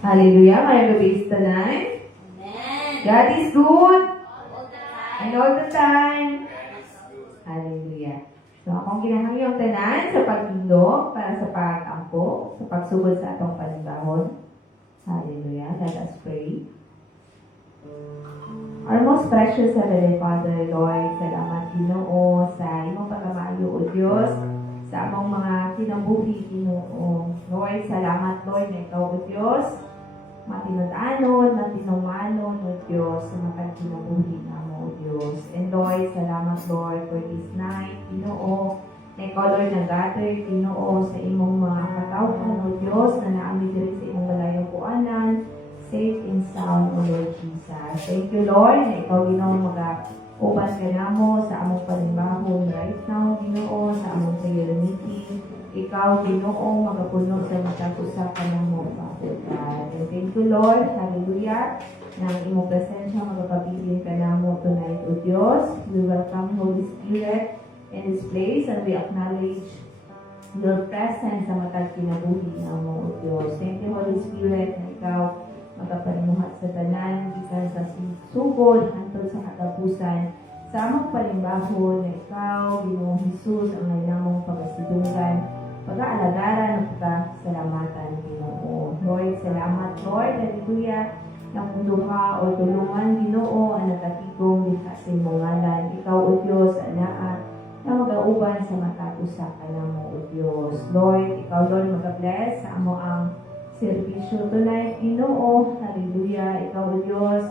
Hallelujah. May base tonight. Amen. God is good All the time. and all the time. Hallelujah. So, akong ginahangyo ang tanan sa pagtindog para sa pag-ampo, sa pagsugod sa atong panahon. Hallelujah. Let us pray. Our most precious Heavenly Father, Lord, salamat Ginoo sa imong pagkamayo o Diyos sa among mga kinabuhi Ginoo. Lord, salamat Lord na ikaw o Diyos matinud-anon, matinumanon o Diyos sa mga kinabuhi namo o Diyos. And Lord, salamat Lord for this night Ginoo na ikaw Lord nag-gather Ginoo sa imong mga katawhan o Diyos na naami diri sa imong malayong kuanan, safe and sound, O Lord Jesus. Thank you, Lord, na ikaw, Ginoo, mag-uban ka namo sa among panimbahon right now, Ginoo, sa among prayer meeting. Ikaw, Ginoo, magapuno sa matag-usapan namo, Father God. And thank you, Lord, hallelujah, na ang imong presensya magpabilin ka namo tonight, O Diyos. We welcome Holy Spirit in this place and we acknowledge your presence sa matag kinabuhi namo, O Diyos. Thank you, Holy Spirit, na ikaw magpapanimuhat sa tanan, gikan sa sugod, hantod sa katapusan, sa among panimbahon na ikaw, Ginoong Hesus, ang namong pagasidunggan, pag-aalagaran, at pagsalamatan, Ginoo. Lord, salamat, Lord, hallelujah, na kung duha o tulungan, Ginoo, ang nakatigong diha sa imong ngalan. Ikaw, O Diyos, anaa, na mag-auban sa matag-usapan mo, O Diyos. Lord, ikaw, Lord, mag-bless sa amo ang servisyo tonight, Ginoo. Hallelujah. Ikaw, O Diyos,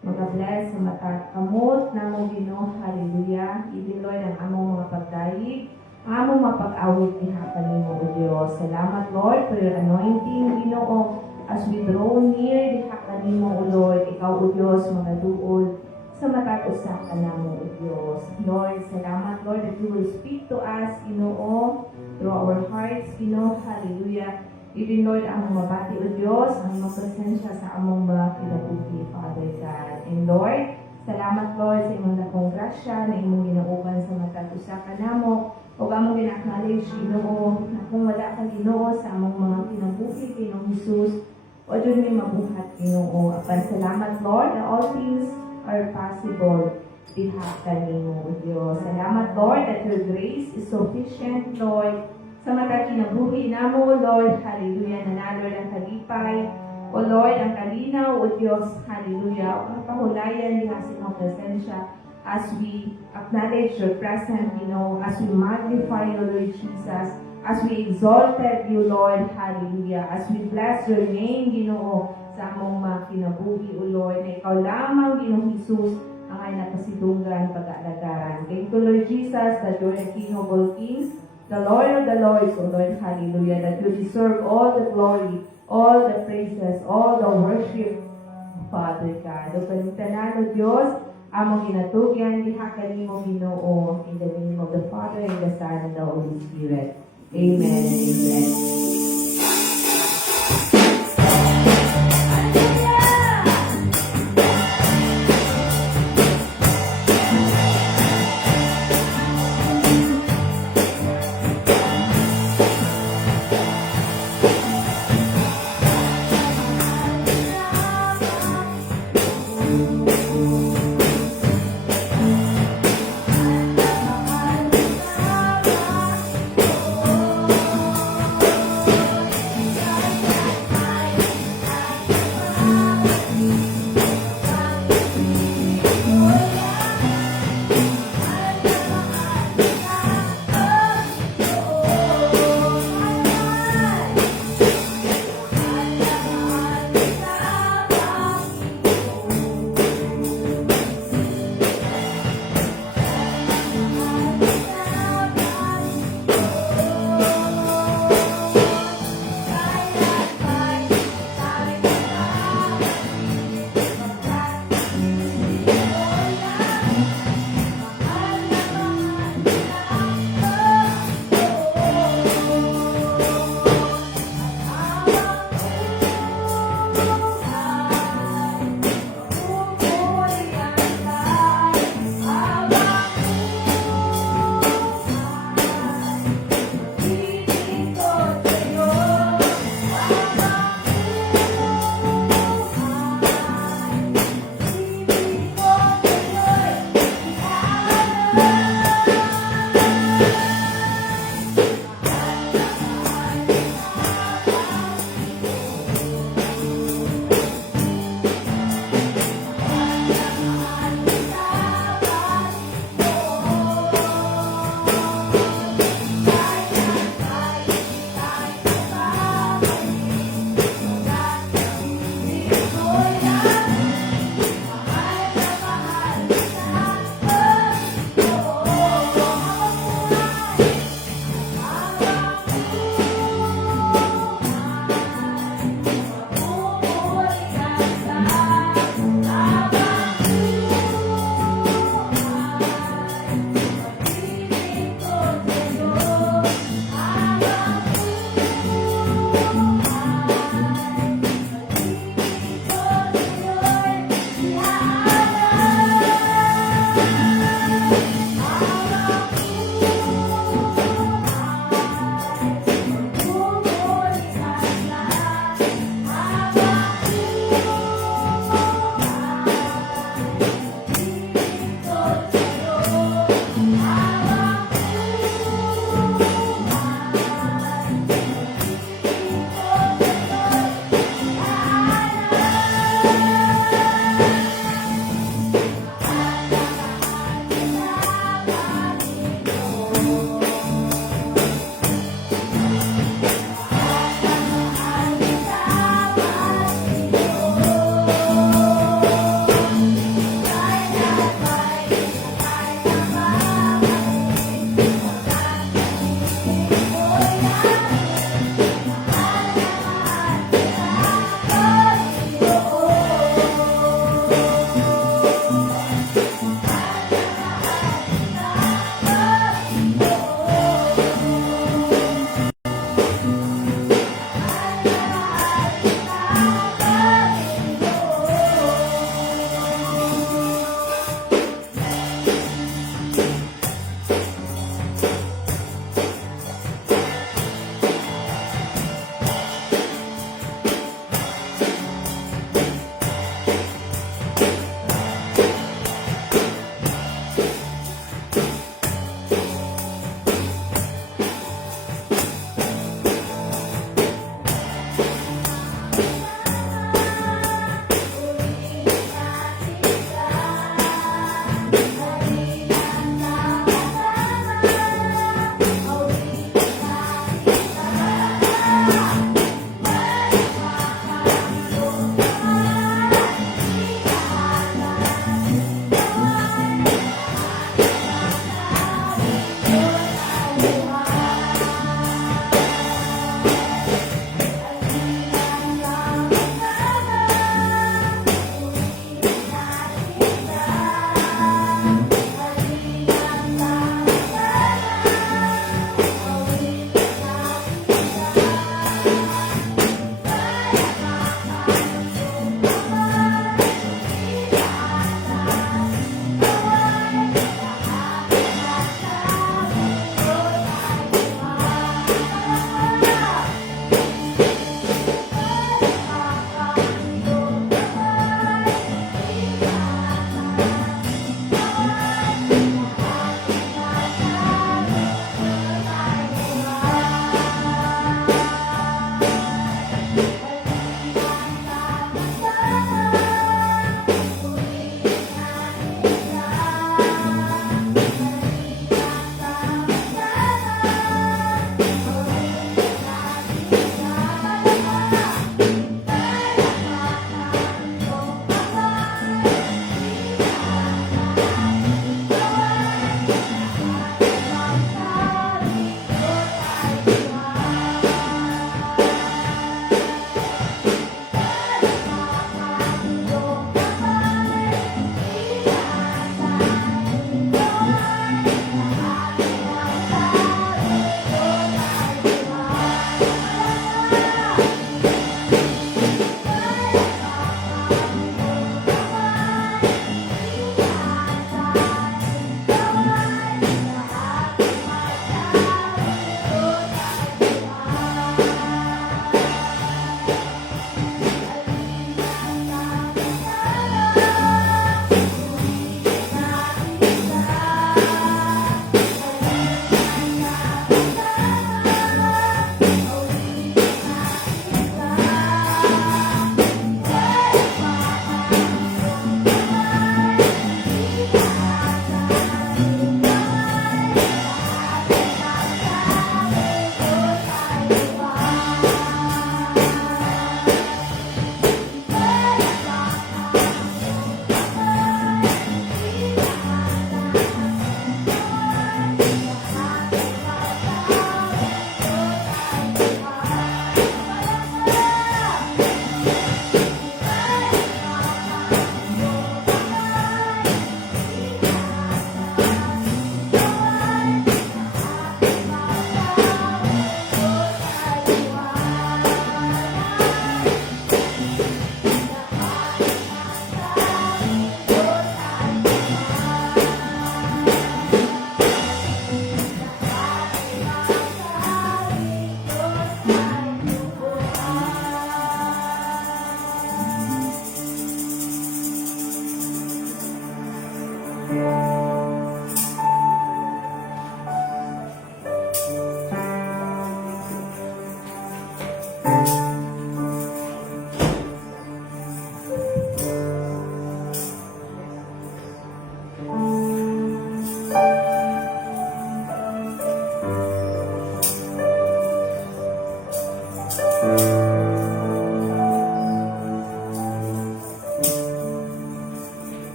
mag-bless sa matakamot na mo, Ginoo. Hallelujah. Even, Lord, ang among mga pagdayig, ang among mapag-awit ni Hapan mo, O Diyos. Salamat, Lord, for your anointing, Ginoo. As we draw near di Hapan mo, O Lord, ikaw, O Diyos, magaduol sa matag-usapan na mo, O Diyos. Lord, salamat, Lord, that you will speak to us, Ginoo, through our hearts, Ginoo. Hallelujah. Even, Lord, ang mabati o Diyos, ang presensya sa among mga kinabuhi, Father God. And Lord, salamat, Lord, sa imong dakong grasya na imong ginauban sa matag-usapan namo. O among gina-acknowledge, Ginoo, na kung wala ka, Ginoo, sa among mga kinabuhi, Ginoong Hesus, o dyan may mabuhat, Ginoo. Apan salamat, Lord, na all things are possible. Dihakan ninyo, O Diyos. Salamat, Lord, that your grace is sufficient, Lord, sa matag kinabuhi namo, Lord, hallelujah, nanalo ng kalipay, O Lord, ang kalinaw, O Diyos, hallelujah, ang pahulayan diha sa imong presensya, as we acknowledge your presence, as we magnify you, Lord Jesus, as we exalted you, Lord, hallelujah, as we bless your name, Ginoo, sa among mga kinabuhi, O Lord, na ikaw lamang, Ginoong Hesus, ang ay nakasidunggan pag-aalagaran. Thank you, Lord Jesus, that you're the King of all kings, the Lord of the Lords, O Lord, hallelujah, that you deserve all the glory, all the praises, all the worship, Father God. O panitanan, O Diyos, among ginatugyan, diha kanimo, Ginoo, in the name of the Father, and the Son, and the Holy Spirit. Amen and amen.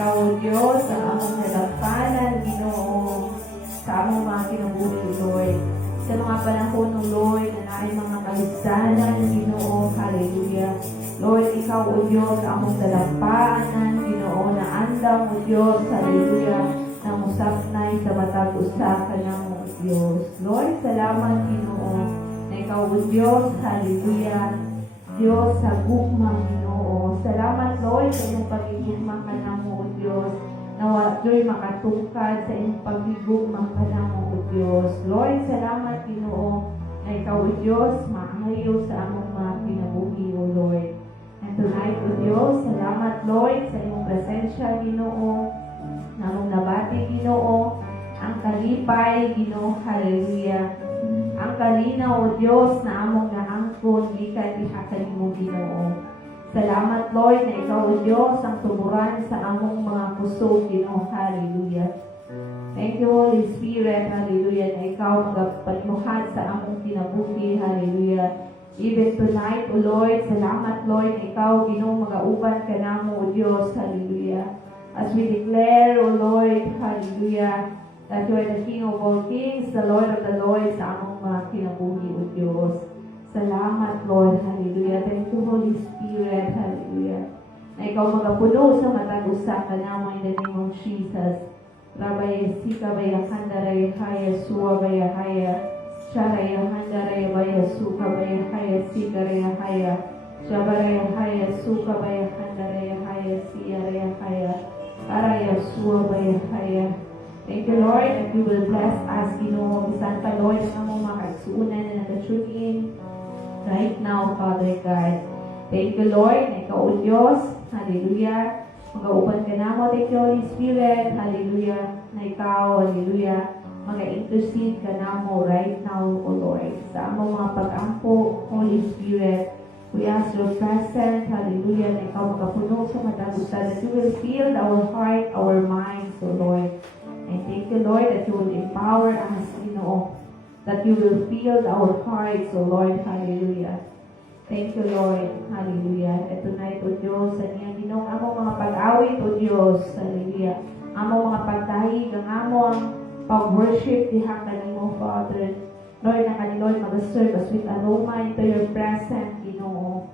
ikaw, O Diyos, ang among nalapanan, Ginoo, sa among mga kinabuhi, Lord. Sa mga panahon, O Lord, na naay mga kaligsanan, Ginoo, hallelujah. Lord, ikaw, O Diyos, ang among nalapanan, Ginoo, na andam, O Diyos, hallelujah, na musapnay sa matag usa ka namo, O Diyos. Lord, salamat, Ginoo, na ikaw, O Diyos, hallelujah, Diyos sa gugmang, Ginoo. Salamat, Lord, sa iyong pagigugmang ka namo, O Diyos. Na do'y makatungkad sa iyong pagigugmang ka namo, O Diyos. Lord, salamat, Ginoo, na ikaw, O Diyos, maayo sa among mga kinabuhi, O Lord. And tonight, O Diyos, salamat, Lord, sa iyong presensya, Ginoo, na among nabati, Ginoo, ang kalipay, Ginoo, hallelujah. Ang kalinaw, O Diyos, na among naangkon, gikan diha kanimo, Ginoo. Salamat, Lord, na ikaw, O Diyos, ang tuburan sa among mga kusog, Ginoo, hallelujah. Thank you, Holy Spirit, hallelujah, na ikaw magpalimuhan sa among kinabuhi, hallelujah. Even tonight, O Lord, salamat, Lord, na ikaw, Ginoo, magauban ka namo, O Diyos, hallelujah. As we declare, O Lord, hallelujah, that you are the King of all kings, the Lord of the lords, sa among mga kinabuhi, O Diyos. Salamat, Lord, hallelujah. Thank you, Holy Spirit, hallelujah. Na ikaw magapuno sa matag usa ka namo in the name of Jesus. Rabaya sika baya handaraya haya suwa baya haya. Sharaya handaraya baya suka baya haya sika raya haya. Shabaraya haya suka baya handaraya haya siyaraya haya. Araya suwa baya haya. Thank you, Lord, that you will bless us, Ginoo. Bisan ka, Lord, ang among mga kaigsuunan na nag-tune in right now, Father God. Thank you, Lord, na ikaw, O Diyos. Hallelujah. Mag-aupan ka na mo. Thank you, Holy Spirit. Hallelujah. Na ikaw, hallelujah. Mag-intercede ka na mo right now, O Lord. Sa among mga pag-ampo, Holy Spirit, we ask your presence, hallelujah, na ikaw magapuno sa matagusan, that you will fill our heart, our minds, O Lord. And thank you, Lord, that you will empower us, that you will fill our hearts, O Lord, hallelujah. Thank you, Lord, hallelujah. And tonight, O Diyos, sa niya, Ginoo, among mga pag-awit, O Diyos, hallelujah. Among mga pagdahig, ang among pag-worship, diha kanimo, Father. Lord, na kanilod mag-serve a sweet aroma into your presence, Ginoo.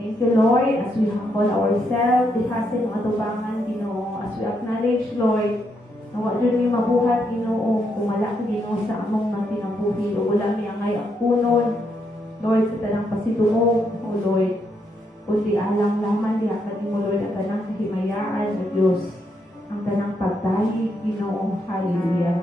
Thank you, Lord, as we humble ourselves, diha sa iyong atubangan, Ginoo, as we acknowledge, Lord, na wala rin mabuhat, Ginoo, kung wala ka, Ginoo, sa among mga kinabuhi, o wala mi angay ang punon, Lord, sa tanang pasidungog, O Lord, kundi alang laman, diha kanimo, Lord, ang tanang kahimayaan, O Diyos, ang tanang pagdahig, Ginoo, hallelujah.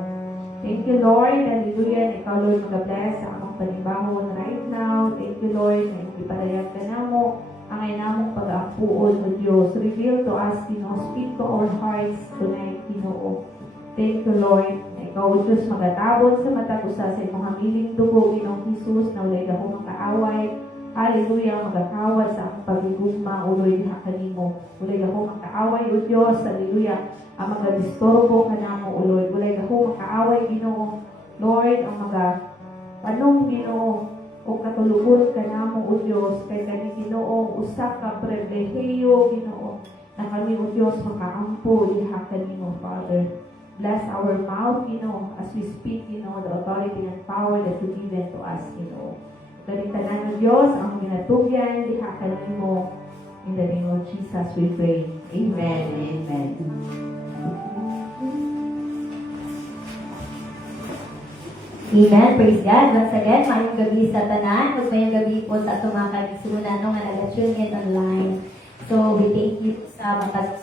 Thank you, Lord, hallelujah, na ikaw, Lord, mag-bless sa among panibahon right now. Thank you, Lord, na ipalayag ka na mo, ang ay namong pag-aapuon, O Diyos. Reveal to us, Ginoo, speak to our hearts tonight, Ginoo. Thank you, Lord, na ikaw, O Diyos, magatabot sa matagusa sa imong hamiling dugo, Ginoong Jesus, na ulay ako makaaway. Hallelujah, magakawad sa akong pagigugma, O Lord, diha kanimo. Ulay ako makaaway, O Diyos, hallelujah, ang mga disturbo ka namo, O Lord. Ulay ako makaaway, Ginoo, Lord, ang mga panong, Ginoo, o katulugon ka namo, O Diyos, kay kani Ginoo, usa ka pribilehiyo, Ginoo, na kami, O Diyos, makaampo, diha kanimo, Father. Bless our mouth, Ginoo, as we speak, Ginoo, the authority and power that you given to us, Ginoo. Kalintanan ng Diyos, ang ginatugyan, diha kanimo. In the name of Jesus, we pray. Amen. Amen. Amen. Praise God. Once again, mayong gabi sa tanan. Huwag mayong gabi po sa atong mga kaligsunan nung nag-tune in online. So, we thank you sa mga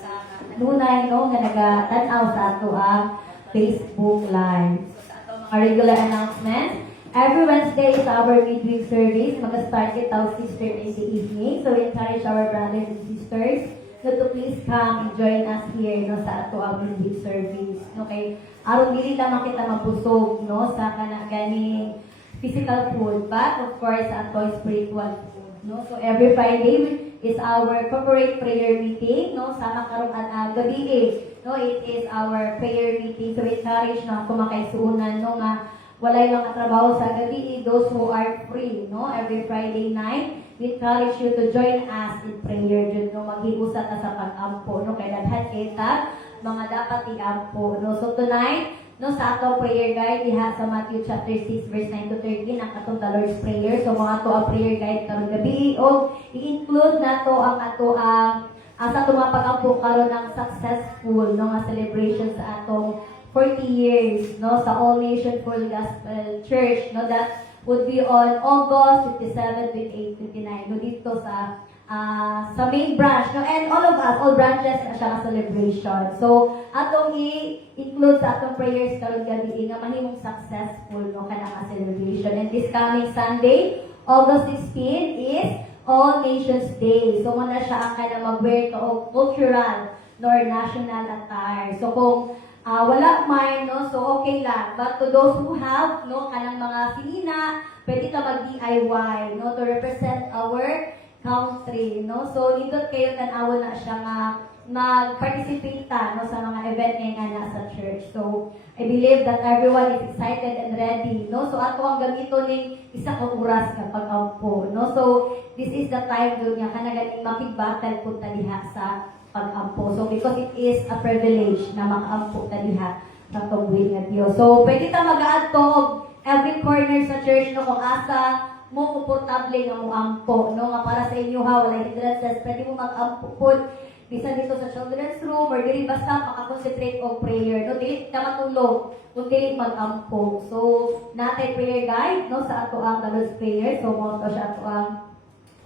kanunay no, nga nag-tanaw sa ato ang Facebook Live. So, sa ato mga regular announcements, every Wednesday is our midweek service. Mag-start it out 6:30 in the evening. So, we encourage our brothers and sisters to please come and join us here no, sa ato ang midweek service. Okay? Aron dili lamang kita mabusog no sa kanang physical food, but of course ato spiritual food. No? So every Friday is our corporate prayer meeting, no? Sama karon gabi no? It is our prayer meeting. So encourage na kumakaisunan no nga walay lang trabaho sa gabi, those who are free, no? Every Friday night we encourage you to join us in prayer dun no maghiusa ta sa pag-ampo no kay daghan kita mga dapat i-ampo no. So tonight no sa atong prayer guide diha sa Matthew chapter 6 verse 9 to 13 ang atong the Lord's prayer. So mga ato ang prayer guide karon gabi o i-include nato ang ato ang asa itong mga pag-ampo karon ng successful no nga celebration sa atong 40 years no sa All Nation Full Gospel Church no that would be on August 57, 28, 29 no dito sa main branch no and all of us all branches na siya nga celebration. So atong i-include sa atong prayers karon gabi nga mahimong successful no kana nga celebration. And this coming Sunday August 16 is All Nations Day. So muna siya ang kana mag-wear to og cultural nor national attire. So kung wala man, no? So, okay lang. But to those who have, no, kanang mga sinina, pwede ka mag-DIY, no, to represent our country, no? So, nindot kayo tanawa na siya nga mag-participate no, sa mga event nga nasa church. So, I believe that everyone is excited and ready, no? So, ato ang gamito ning isa ka oras nga pag-ampo, no? So, this is the time doon nga kanagaling makig-battle punta diha sa pag-ampo. So, because it is a privilege na maka-ampo ta diha sa tungwil nga Dios. So, pwede ta mag-aadto every corner sa church no kung asa mo komportable nga mo ampo no nga para sa inyo ha wala hindrances pwede mo mag-ampo pud bisan dito sa children's room or dili basta maka-concentrate og prayer no dili ta matulog kung dili mag-ampo. So, natay prayer guide no sa ato ang Lord's prayer. So, mo to siya ato ang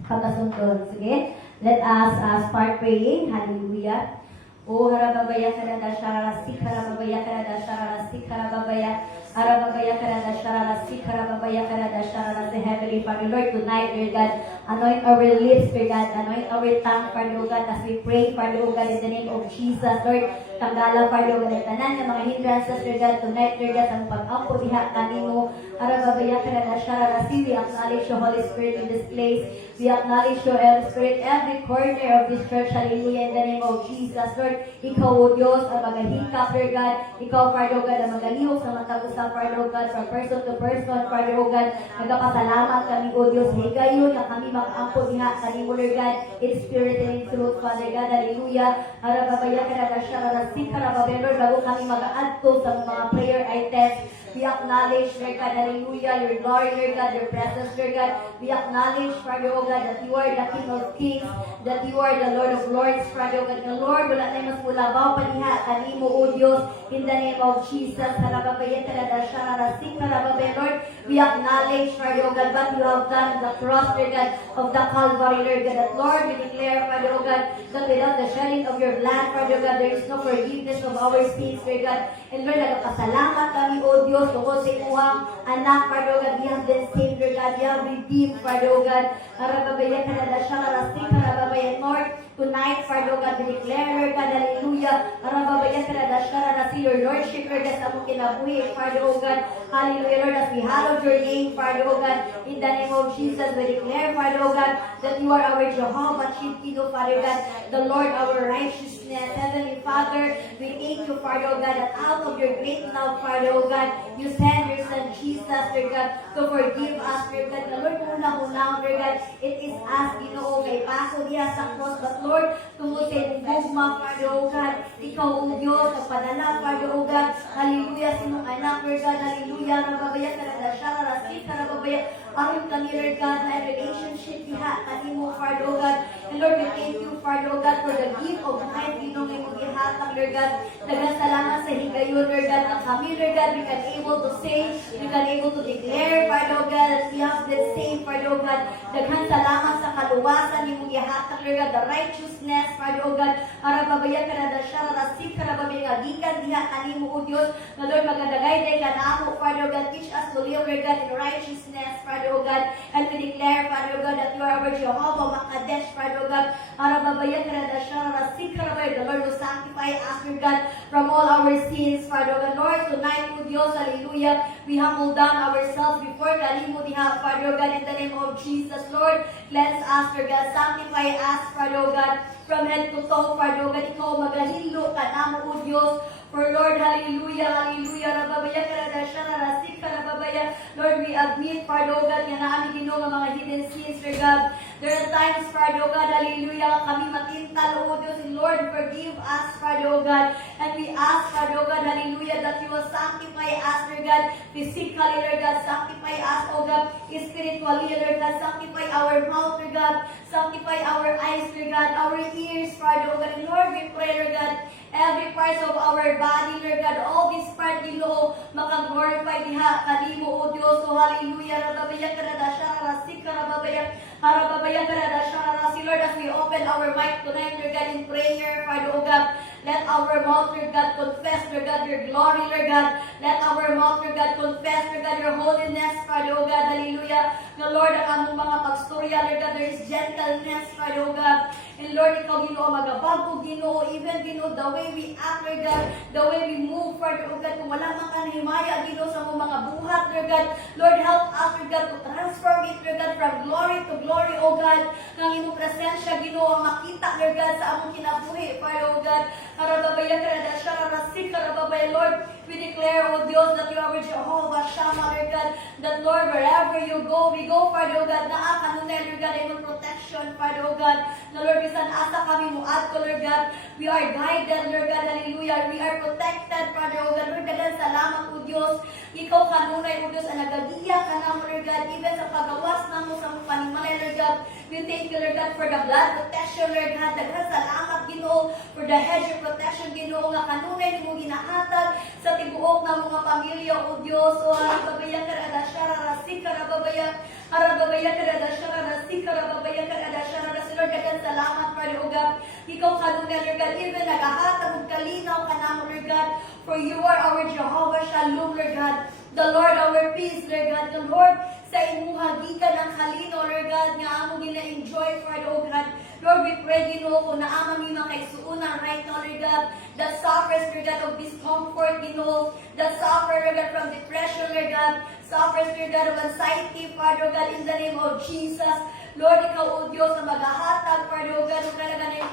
katasundon. Sige. Let us start praying. Hallelujah. O harababaya karada shararasi harababaya karada shararasi harababaya harababaya karada shararasi harababaya karada shararasi. Heavenly Father, Lord, tonight, Lord God, anoint our lips, Lord God, anoint our tongue, Father, Lord God, as we pray, Father, Lord God, in the name of Jesus, Lord, tanggala, Father, Lord God, tanan ng mga hindrances, Lord God, tonight, Lord God, ang pag-ampo diha kanimo, harababaya karada shararasi. We acknowledge your Holy Spirit in this place. We acknowledge your Holy Spirit every corner of this church. Hallelujah. In the name of Jesus, Lord, ikaw, O Diyos, ang magahikap, Lord God. Ikaw, Father, O God, ang magalihok sa matag-usap, Father, O God, from person to person, Father, O God. Nagpapasalamat kami, O Diyos. Higayon na kami mag-ampo diha kanimo, Lord God, in spirit and in truth, Father God. Hallelujah. Harababaya karabasya, harasik, harababaya, Lord, bago kami mag-aadto sa mga prayer items. We acknowledge, Lord God, hallelujah, your glory, Lord God, your presence, Lord God. We acknowledge, Father, O God, that you are the King of Kings, that you are the Lord of Lords, Father, O God. The Lord, wala na mas mulabaw pa niya, kanimo, O Diyos, in the name of Jesus. Harababaya, taradasya, harasik, harababaya, Lord. We acknowledge, Father, O God, what you have done on the cross, Lord God, of the Calvary, Lord God. That, Lord, we declare, Father, O God, that without the shedding of your blood, Father, O God, there is no forgiveness of our sins, Lord God. And Lord, nagpasalamat kami, O Diyos, tungkol sa imuhang anak, Father, O God, we have been saved, Lord God, we have redeemed, Father, O God. Harababaya, taradasya, harasik, harababaya, Lord. Tonight, Father, O God, we declare, Lord God, hallelujah. Harababaya, taradasya, harasik, your Lordship, Lord God, sa mong kinabuhi, Father, O God. Hallelujah, Lord, as we hallow your name, Father, O God, in the name of Jesus, we declare, Father, O God, that you are our Jehovah, Chief, Father God, the Lord, our righteousness. Heavenly Father, we thank you, Father, O God, that out of your great love, Father, O God, you send your Son, Jesus, Lord God, to forgive us, Lord God. The Lord, unang-unang, Lord God, it is us, Ginoo, kay paso diya sa cross, but Lord, tungkol sa bugma, Father, O God, ikaw, O Diyos, nagpadala, Father, O God, hallelujah, sinong anak, Lord God, hallelujah, nababaya, taradasya, rasik, nababaya, ang kami, Lord God, na relationship diha, kanimo, Father, O God, and Lord, we thank you, Father, O God, for the gift of life, Ginoo, may magihatag, Lord God, nagasalamat sa higayon, Lord God, na kami, Lord God, we can able to say, we can able to declare, Father, O God, that we have the same, Father, O God, daghan salamat sa kaluwasan, ni magihatag, Lord God, the righteousness, Father, O God, harababaya, karadasya, rasik, harababaya, gikan diha, kanimo, O Diyos, na Lord, magadagay, day ka namo, Father, O God, teach us to live, Lord God, in righteousness, Father, O God, and we declare, Father, O God, that you are our Jehovah, Makadesh, Father, O God, harababaya, karadasya, rasik, harababaya, the Lord will sanctify us, Lord God, from all our sins, Father, O God, Lord, tonight, O Diyos, hallelujah, we humble down ourselves before kanimo diha, Father, O God, in the name of Jesus, Lord, cleanse us, Lord God, sanctify us, Father, O God, from head to toe, Father, O God, ikaw magahilo ka namo, O Diyos, For Lord, hallelujah, hallelujah, rababaya karada shararasik karababaya. Lord, we admit, Father, oh God, nga naami Ginoo nga mga hidden sins, Lord God. There are times, Father, oh God, hallelujah, kami matintal, oh Diyos, and Lord, forgive us, Father, oh God. And we ask, Father, oh God, hallelujah, that you will sanctify us, Lord God, physically, Lord God, sanctify us, oh God, spiritually, Lord God, sanctify our mouth, Lord God, sanctify our eyes, Lord God, our ears, Father, oh God, and Lord, we pray, Lord God, every part of our body, Lord God, all this part, Ginoo, makaglorify diha, kanimo, O Diyos, so hallelujah, rababaya karada shararasik karababaya, harababaya karada shararasi, Lord, as we open our mic tonight, Lord God, in prayer, Father, O God, let our mouth, Lord God, confess, Lord God, your glory, Lord God, let our mouth, Lord God, confess, Lord God, your holiness, Father, O God, hallelujah, the Lord, ang among mga pagstorya, Lord God, there is gentleness, Father, O God, and Lord, ikaw, Ginoo, magabago, Ginoo, even, Ginoo, the way we act, Lord God, the way we move, Father, O God, kung wala man ka nahimaya, Ginoo, sa mong mga buhat, Lord God, Lord, help us, Lord God, to transform it, Lord God, from glory to glory, O God, ng imong presensya, Ginoo, ang makita, Lord God, sa among kinabuhi, Father, O God, harababaya karada shararasik karababaya, Lord, we declare, O Diyos, that you are Jehovah Shammah, Lord God, that Lord, wherever you go, we go, Father, O God, naa kanunay, Lord God, imong protection, Father, O God, na Lord, bisan asa kami muadto, Lord God, we are guided, Lord God, hallelujah, we are protected, Father, O God, Lord, dagan salamat, O Diyos, ikaw kanunay, O Diyos, ang nagagiya ka na mo, Lord God, even sa pagawas na mo sa mong panimalay, Lord God, we thank you, Lord God, for the blood protection, Lord God, dagan salamat, Ginoo, for the hedge of protection, Ginoo, nga kanunay ni mo ginahatag sa tibuok na mga pamilya, O Diyos, o harababaya karada shararasik karababaya, harababaya karada shararasik karababaya karada shararasik, Lord, dagan salamat, Father, O God, ikaw kanunay, Lord God, even nagahatag og kalinaw ka na mo, Lord God, for you are our Jehovah Shalom, Lord God, the Lord our peace, Lord God, the Lord sa imuha gikan ang kalinaw, Lord God, nga among gina-enjoy, Father, O God, Lord, we pray, Ginoo, kung naamang yung mga kaisuunan right now, Lord God, that suffers, Lord God, of discomfort, Ginoo, that suffer, Lord God, from depression, Lord God, suffers, Lord God, of anxiety, Father, God, in the name of Jesus. Lord, ikaw, O Diyos, na maghahatag, Father, God, ng kalaganay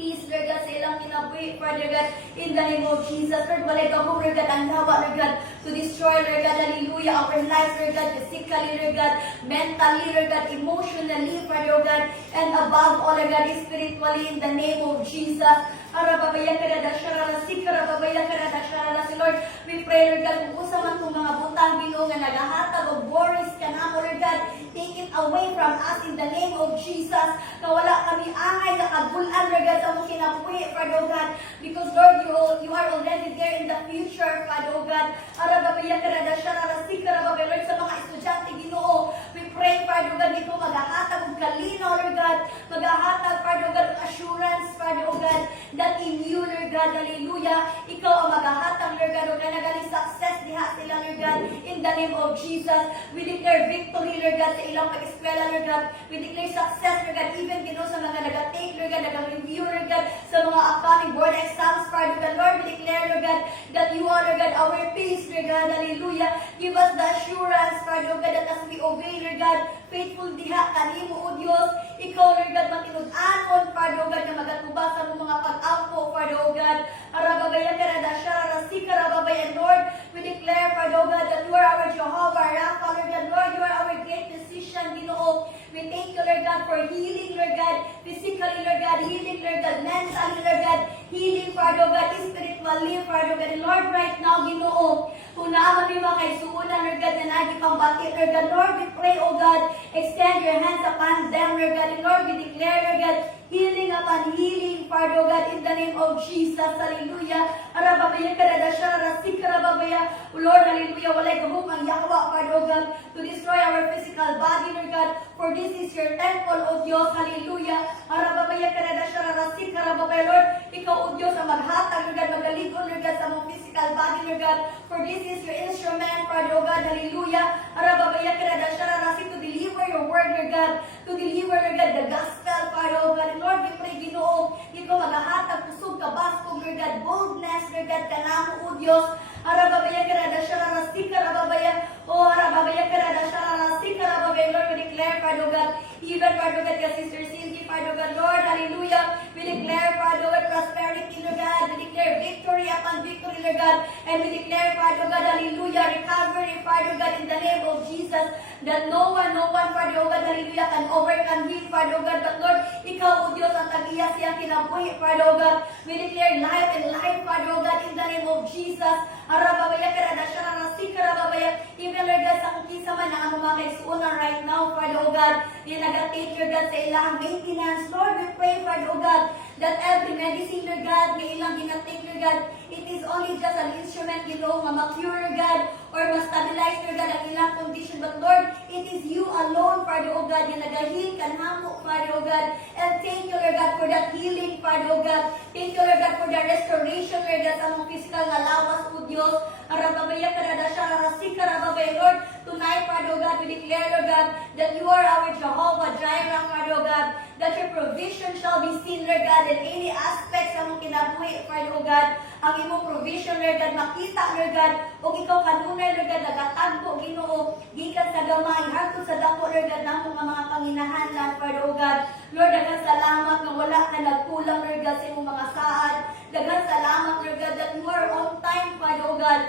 peace, Lord God, sa ilang kinabuhi, Father God, in the name of Jesus. Lord, walay ka mo, Lord God, ang dawa, Lord God, to destroy, Lord God, hallelujah, our lives, Lord God, physically, Lord God, mentally, Lord God, emotionally, Father God, and above all, Lord God, spiritually, in the name of Jesus. Arababaya karada shararasik, arababaya karada shararasik, Lord, we pray, Lord God, kung usa man itong mga butang, Ginoo, nga nagahatag o worries ka na mo, Lord God, take it away from us in the name of Jesus, na wala kami angay, nakagulan, Lord God, sa mong kinabuhi, Father God, because Lord, you are already there in the future, Father God. Arababaya karada shararasik, arababaya, Lord, sa mga estudyante, Ginoo, we pray, Father God, ito maghahatag og kalinaw, Lord God, maghahatag, Father God, og assurance, Father God, that in you, Lord God, hallelujah, ikaw ang maghahatag, Lord God, o ganagaling success diha sila, Lord God, in the name of Jesus. We declare victory, Lord God, sa ilang pag-eskwela, Lord God. We declare success, Lord God, even Ginoo, sa mga nag-take, Lord God, nag-review, Lord God, sa mga upcoming board exams, Father God. Lord, we declare, Lord God, that you are, Lord God, our peace, Lord God, hallelujah. Give us the assurance, Father God, that as we obey, Lord God, faithful diha kanimo, O Diyos, ikaw, Lord God, matinud-anon, Father God, na magatubas sa mga pag-ampo, Father God. Arababaya karada shararasik karababaya, Lord, we declare, Father God, that you are our Jehovah Rapha, Lord God, Lord, you are our great physician, Ginoo. We thank you, Lord God, for healing, Lord God, physically, Lord God, healing, Lord God, mentally, Lord God, healing, Father God, spiritually, Father God, and Lord, right now, Ginoo, kung naaman yung mga kaisuunan, Lord God, na nagipambati, Lord God, Lord, we pray, O God, extend your hands upon them, Lord God, and Lord, we declare, Lord God, healing upon healing, Father God, in the name of Jesus, hallelujah. Arababaya karada shararasik karababaya, Lord, hallelujah, walay gahong ang yawa, Father God, to destroy our physical body, Lord God, for this is your temple, O Diyos, hallelujah. Arababaya karada shararasik karababaya, Lord, ikaw, O Diyos, ang maghatag, Lord God, magaligon, Lord God, sa mong physical body, Lord God, for this is your instrument, Father God, hallelujah. Arababaya karada shararasik, to deliver your word, Lord God, to deliver, Lord God, the gospel, Father God. Lord, we pray, Ginoo, ikaw maghahatag kusog kabaskog, Lord God, boldness, Lord God, kanamo, O Diyos. Arababaya karada shararasik karababaya, O arababaya karada shararasik karababaya, Lord, we declare, Father God, even, Father God, your sister Cindy, Father God, Lord, hallelujah, we declare, Father God, prosperity, Lord God, we declare victory, victory upon victory, Lord God. And we declare, Father God, hallelujah, recovery, Father God, in the name of Jesus, that no one, Father God, hallelujah, can overcome him, Father God. But Lord, ikaw, O Diyos, ang tagiya siyang kinabuhi, Father God. We declare life and life, Father God, in the name of Jesus. Arababaya, karadasya, narasik, karababaya. Even, Lord God, sa kukisa man na ang mga kaisunan right now, Father God, yung nag-take, Lord God, sa ilang maintenance. Lord, we pray, Father God, that every medicine, Lord God, may ilang ginatake, Lord God, it is only just an instrument, you know, ma-cure, Lord God, or ma-stabilize, Lord God, ang ilang condition. But Lord, it is you alone, Father, O God, yung nag-heal ka namo, Father, O God. And thank you, Lord God, for that healing, Father, O God. Thank you, Lord God, for the restoration, Lord God, sa mga physical na lawas, O Diyos. Arababaya, karadasya, narasik, karababaya, Lord. Tonight, Father, O God, we declare, Lord God, that you are our Jehovah Jireh, Father, O God, that your provision shall be seen, Lord God, in any aspects ng mong kinabuhi, Father, O God. Ang imong provision, Lord God, makita, Lord God, o ikaw kanunay, Lord God, nagatagpo, Ginoo, gikan sa gamay, hangtod sa dako, Lord God, ng mga panginahanlan, Father, O God. Lord, daghang salamat na wala ka nagkulang, Lord God, sa imong mga saad. Daghang salamat, Lord God, that you are on time, Father, O God,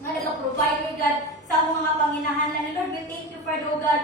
na nag-provide, Lord God, sa mga panginahanlan. And Lord, we thank you, Father, O God,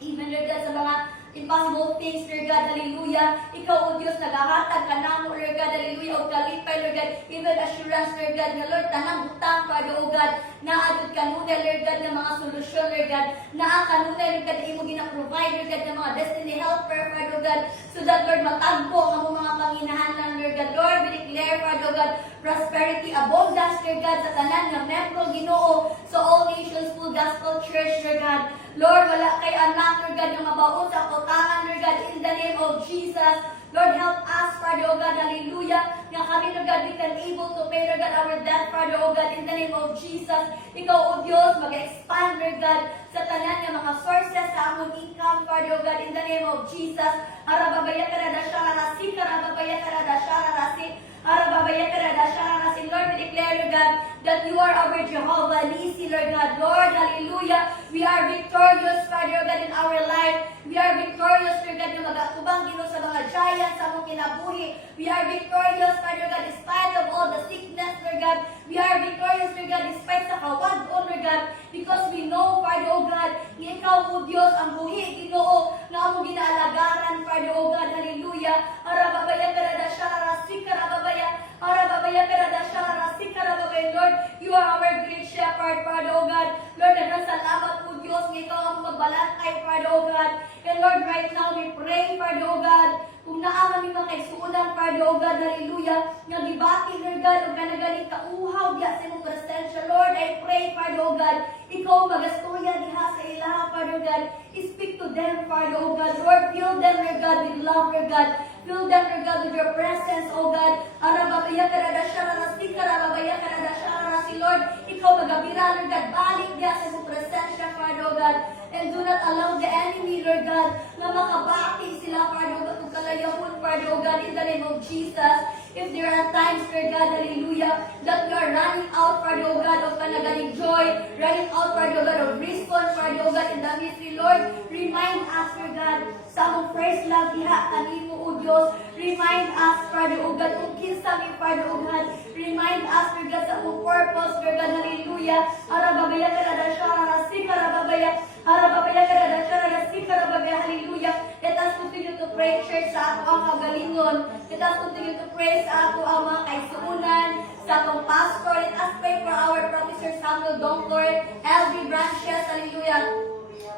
even, Lord God, sa mga impossible things, Lord God, hallelujah. Ikaw, O Diyos, nagahatag ka namo, Lord God, hallelujah, o kalipay, Lord God, even assurance, Lord God, na Lord, tanang butang, Father, O God, naadot kanunay, Lord God, ng mga solusyon, Lord God, naa kanunay, Lord God, imo ginaprovide, Lord God, ng mga destiny helper, Father, O God, so that, Lord, matagpo ang mga panginahanan, Lord God. Lord, we declare, Father, O God, prosperity, abundance, Lord God, sa tanan ng membro, Ginoo, sa All Nations Full Gospel Church, Lord God. Lord, wala kay anak, Lord God, yung mabaon sa kutangan, Lord God, in the name of Jesus. Lord, help us, Father, O God, hallelujah, nga kami, Lord God, we can able to pay, Lord God, our debt, Father, O God, in the name of Jesus. Ikaw, O Diyos, mag-expand, Lord God, sa tanan ng mga sources sa among income, Father, O God, in the name of Jesus. Arababaya karadasya rarasi, karababaya karadasya rarasi, arababaya karadasya rarasi. Lord, we declare, Lord God, that you are our Jehovah Nisi, Lord God. Lord, hallelujah, we are victorious, Father, O God, in our life. We are victorious, Lord God, yung mag-atubang Ginoo sa mga giants sa among kinabuhi. We are victorious, Father God, despite of all the sickness, Lord God. We are victorious, Lord God, despite sa kawad, oh Lord God, because we know, Father, O God, nga ikaw, O Diyos, ang buhi, Ginoo, na among ginaalagaran, Father, O God, hallelujah. Arababaya karadasya rarasi, karababaya, arababaya karadasya rarasi, karababaya. Lord, you are our great shepherd, Father, O God. Lord, nagkasalamat, O Diyos, nga ikaw ang magbalantay, Father, O God. And Lord, right now we pray, Father, O God, kung naaman yung mga kaisunan, Father, O God, hallelujah, nga gibati, Lord God, o ganagaling kauhaw, diya sa imong presensya, Lord, I pray, Father, O God, ikaw magastuya diha sa ilaha, Father, O God, speak to them, Father, O God, Lord, fill them, Lord God, with love, Lord God, fill them, Lord God, with your presence, O God, arababaya karadasya rarasi, karababaya karadasya rarasi, Lord, ikaw magabira, Lord God, balik diya sa imong presensya, Father, O God, and do not allow the enemy, Lord God, na makabati sila, Father, O God, kung kalayahon, Father, O God, in the name of Jesus. If there are times, Lord God, hallelujah, that we are running out, Father, O God, of kanagaling joy, running out, Father, O God, of response, Father, O God, in the ministry, Lord, remind us, Lord God, sa among first love, diha, kanimo, O Diyos, remind us, Father, O God, kung kinsa mi, Father, O God, remind us, Lord God, sa among purpose, Lord God, hallelujah, arababaya karadasya, arasi, karababaya, arababaya karadasya, arasi, karababaya, hallelujah. Let us continue to pray, church, sa ato ang kagalingon. Let us continue to pray sa ato ang mga kaisunan, sa atong pastor. Let us pray for our Professor Samuel Dongkor, LB Branches, hallelujah.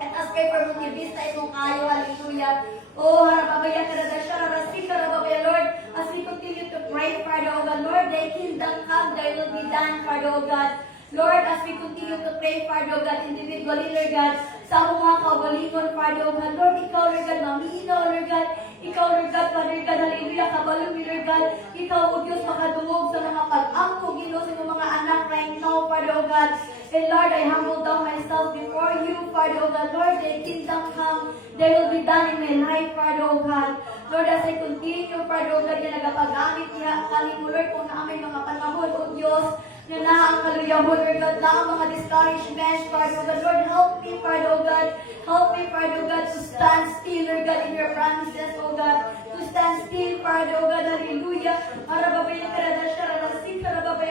Let us pray for Mungi Vista, itong kayo, hallelujah. Oh, harababaya karadasya, arasi, karababaya, Lord, as we continue to pray, Father, O God, Lord, thy kingdom come, thy will be done, Father, O God. Lord, as we continue to pray, Father, O God, individually, Lord God, sa mga kawalingon, Father, O God, Lord, ikaw, Lord God, maminaw, Lord God, ikaw, Lord God, Father God, hallelujah, kabalong, Lord God, ikaw, O Diyos, makadungog sa mga pag-angko, Ginoo, sa mga anak right now, Father, O God. And Lord, I humble down myself before you, Father, O God. Lord, thy kingdom come, thy will be done in my life, Father, O God. Lord, as I continue, Father, O God, yung nagapagamit niya, kami mo, Lord, kung na aming mga panahon, O Diyos, na naang kaluyahon, Lord God, na ang mga discouragements, Father, O God. Lord, help me, Father, O God. Help me, Father, O God, to stand still, Lord God, in your promises, O God. To stand still, Father, O God, hallelujah. Arababaya karadasya, rarasi, karababaya,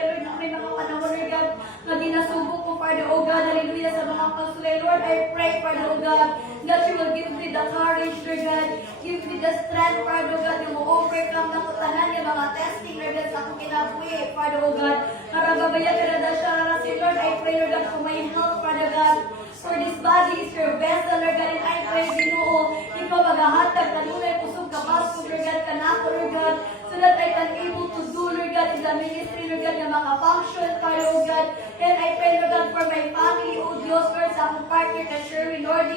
Lord, I pray, Father, oh God, that you will give me the courage, Lord God, give me the strength, Father, oh God, yung overcome na kutanan yung mga testing, Lord God, sa akong kinabuhi, Father, oh God. Karababaya ka na siya, Lord, I pray, Lord God, for my health, Father God. For this body is your vessel, Lord God, and I pray, Ginoo, ikaw maghahatag, kanunay, pusog kabas, Lord God, kanako, Lord God, so that I can able to do, Lord God, in the ministry, Lord God, yung mga function, Father, oh God. And I pray, Lord God, for my family, oh Diyos, Lord, sa akong partner, ka Sherwin, Lord,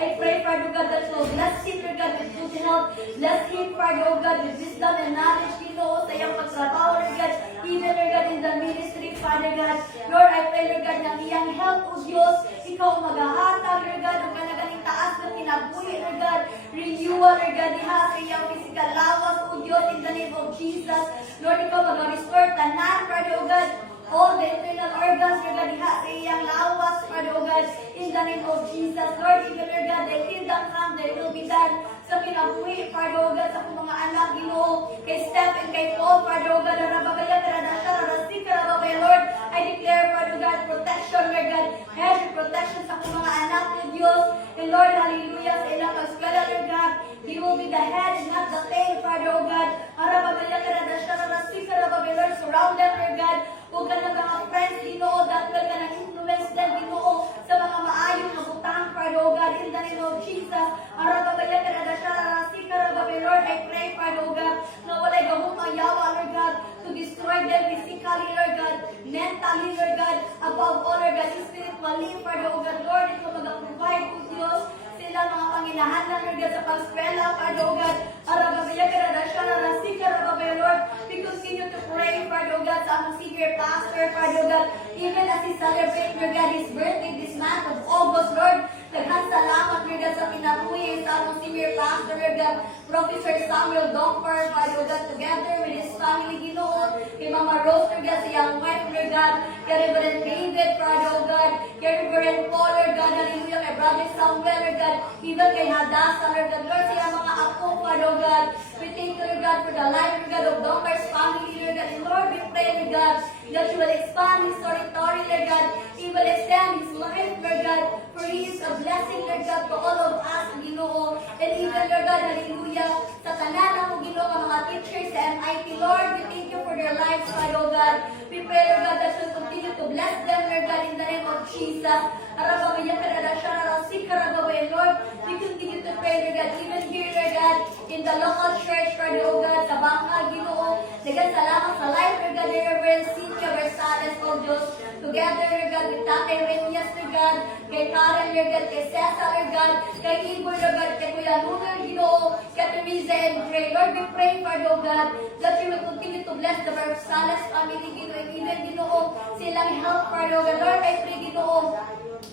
I pray, Father, oh God, that you will bless him, Lord God, with good health, bless him, Father, oh God, with wisdom and knowledge, Ginoo, sa iyang pagtrabaho, Lord God, even, Lord God, in the ministry, Father God. Lord, I pray, Lord God, ng iyang health, oh Diyos, ikaw maghahatag, Lord God, ang kanagaling taas na kinabuhi, Lord God, renewal, Lord God, diha sa iyang physical lawas, oh Diyos, in the name of Jesus. Lord, ikaw mag-restore tanan, Father, oh God, all the internal organs, Lord God, diha sa iyang lawas, Father, oh God, in the name of Jesus. Lord, even, Lord God, the kingdom come, that will be done sa kinabuhi, Father, oh God, sa kong mga anak, Ginoo, kay Steph and kay Paul, Father, oh God, narabagaya, taradasya, rarasik, karababaya, Lord, I declare, Father, God, protection, Lord God, hedge of protection sa kong mga anak, Lord Diyos, and Lord, hallelujah, sa ilang pag-eskwela, Lord God, He will be the head and not the tail, Father, oh God, narabagaya, taradasya, rarasik, karababaya, Lord, surround them, Lord God, huwag ka ng mga friends, Ginoo, that will ka ng influence them, Ginoo, sa mga maayong na butang, Father, oh God, in the name of Jesus, narabagaya, taradasya, rarasik, karababaya, Lord, I pray, Father, oh God, na walay gahong yawa, Lord God, to destroy them physically, Lord God, mentally, Lord God, above all, Lord God, spiritually, Father, oh God, Lord, ito mag-provide, oh Diyos, sila mga panginahanan, Lord God, sa pag-eskwela, Father, oh God, arababaya, karadasya, rarasik, karababaya, Lord, we continue to pray, Father, oh God, sa among senior pastor, Father, oh God, even as he celebrates, Lord God, his birthday this month of August, Lord, naghan salamat, Lord God, sa kinabuhi sa among senior pastor, Lord God, Professor Samuel Dongper, Father, oh God, together with his family, Ginoo, kay Mama Rose, Lord God, sa young wife, Lord God, kay Reverend David, Father, oh God, kay Reverend Paul, Lord God, hallelujah, kay Brother Samuel, Lord God, even kay Hadassah, Lord God, Lord, sa iyang mga apo, Father, oh God, we thank you, Lord God, for the life, Lord God, of Dongper's family, Lord God, and Lord, we pray, Lord God, that you will expand his territory, Lord God, he will extend his life, Lord God, for he is a blessing, Lord God, to all of us, Ginoo, and even, Lord God, hallelujah, sa tanan ng Ginoo, ang mga teachers sa MIT, Lord, we thank you for their lives, Father, oh God, we pray, Lord God, that you will continue to bless them, Lord God, in the name of Jesus, arababaya, karadasya, rarasik, karababaya, Lord, we continue to pray, Lord God, even here, Lord God, in the local church, Father, oh God, sa Bangka, Ginoo, dagan salamat sa life, Lord God, ni Reverend Cynthia Versales, oh Diyos, together, Lord God, with Tatay Renias, Lord God, kay Karen, Lord God, kay Cesar, Lord God, kay Igor, Lord God, kay Kuya Lunar, Ginoo, kay Teresa and Gray. Lord, we pray, Father, oh God, that you will continue to bless the Versales family, Ginoo, and even, Ginoo, silang help, Father, oh God. Lord, I pray, Ginoo,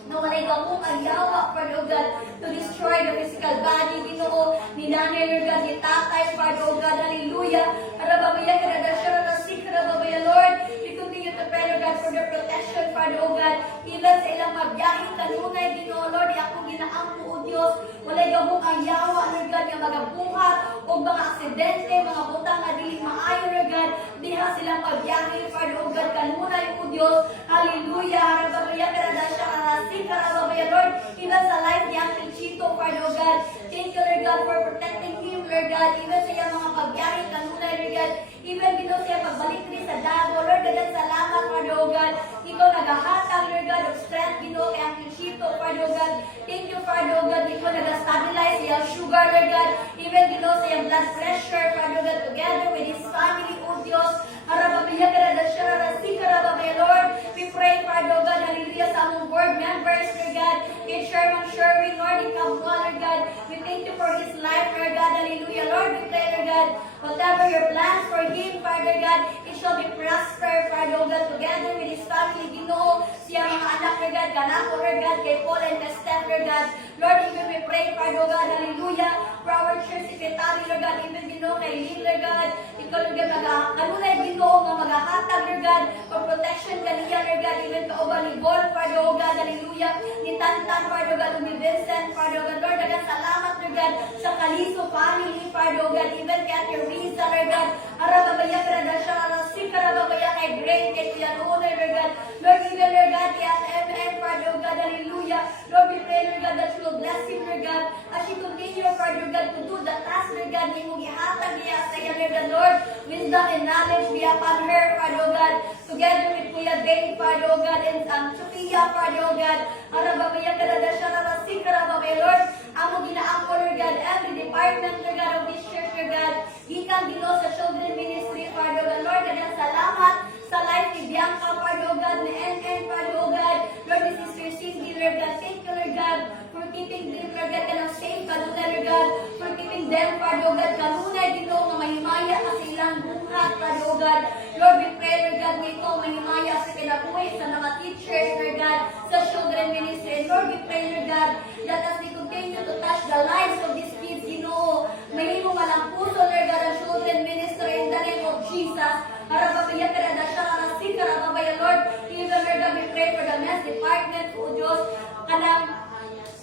na walay gamong ayawa, Father, oh God, to destroy the physical body, Ginoo, ni Nanay, Lord God, ni Tatay, Father, oh God, hallelujah. Arababaya, karadasya, rarasik, karababaya, Lord, we continue to pray, Lord God, for the protection, Father, oh God, even sa ilang mabiyahing kanunay, Ginoo, Lord, ako ginaampo, o Diyos, walay gamong ayawa, Lord God, yung mga buhat, o mga aksidente, mga butang na dili maayo, Lord God, diha silang mabiyahing, Father, oh God, kanunay, o Diyos, hallelujah, arababaya, karadasya, rarasik, karababaya, Lord, even sa life ni Uncle Chito, Father, oh God, thank you, Lord God, for protecting him, Lord God, even sa iyang mga pagbiyahe, kanunay, Lord God, even dito siya pagbalik rin sa Dago, Lord, dagan salamat, Father, oh God, ikaw nagahatag, Lord God, of strength, dito kay Uncle Chito, Father, oh God, thank you, Father, oh God, ikaw nag-stabilize iyang sugar, Lord God, even dito sa iyang blood pressure, Father, oh God, together with his family, oh Diyos, arababaya, karadasya, rarasik, karababaya, Lord, we pray, Father, oh God, hallelujah, sa among board members, Lord God, kay Sherman Sherwin, Lord, in Kamwa, Lord God, we thank you for his life, Lord God, hallelujah, Lord, we pray, Lord God, whatever your plans for him, Father God, it shall be prosper, Father, oh God, together with his family, Ginoo, siya mga anak, Lord God, kanako, Lord God, kay Paul and kay Steph, Lord God, Lord, even we pray, Father, oh God, hallelujah, for our church secretary, Lord God, even Ginoo, kay Lynn, Lord God, ikaw, Lord God, kanunay, Ginoo, nga maghahatag, Lord God, for protection kaniya, Lord God, even kauban ni Bon, Father, oh God, hallelujah, ni Tantan, Father, oh God, ni Vincent, Father, oh God, Lord, dagan salamat, Lord God, sa Kaliso family, Father, oh God, even kay Teresa, Lord God, arababaya, karadasya, rarasik, karababaya, kay Grace, kay Kuya Lunar, Lord God, Lord, even, Lord God, kay Ate MN, Father, oh God, hallelujah, hallelujah. Lord, we pray, Lord God, that you will bless him, Lord God, as she continue, Father God, to do the task, Lord God, ni mong ihatag niya sa iyo, Lord God, Lord, wisdom and knowledge be upon her, Father God, together with Kuya Dave, Father God, and Sophia, Father God, Arababaya, Karadasha, Rabasik, Arababaya, Lord, amo ginaako, Lord God, every department, Lord God, of this church, Lord God, gikan gino sa children ministry, Father God, Lord, kanyang salamat sa life ni Bianca, Father God, ni NN, Father God, Lord, this is your Cindy, Lord God, thank you, Lord God, for keeping them, Lord God, kanang safe, kanunay, Lord God, for keeping them, Father God, kanunay, dito, nga mahimaya sa ilang buhat, Father God, Lord, we pray, Lord God, nga ito, mahimaya sa kinabuhi, sa mga teachers, Lord God, sa children ministry, Lord, we pray, Lord God, that as they continue to touch the lives of these kids, Ginoo, mahimo malang puso, Lord God, ang children ministry in the name of Jesus. Harapapaya ka na dasya, harasik ka na babaya, Lord. Even, Lord God, we pray for the men's department, O Diyos, kanang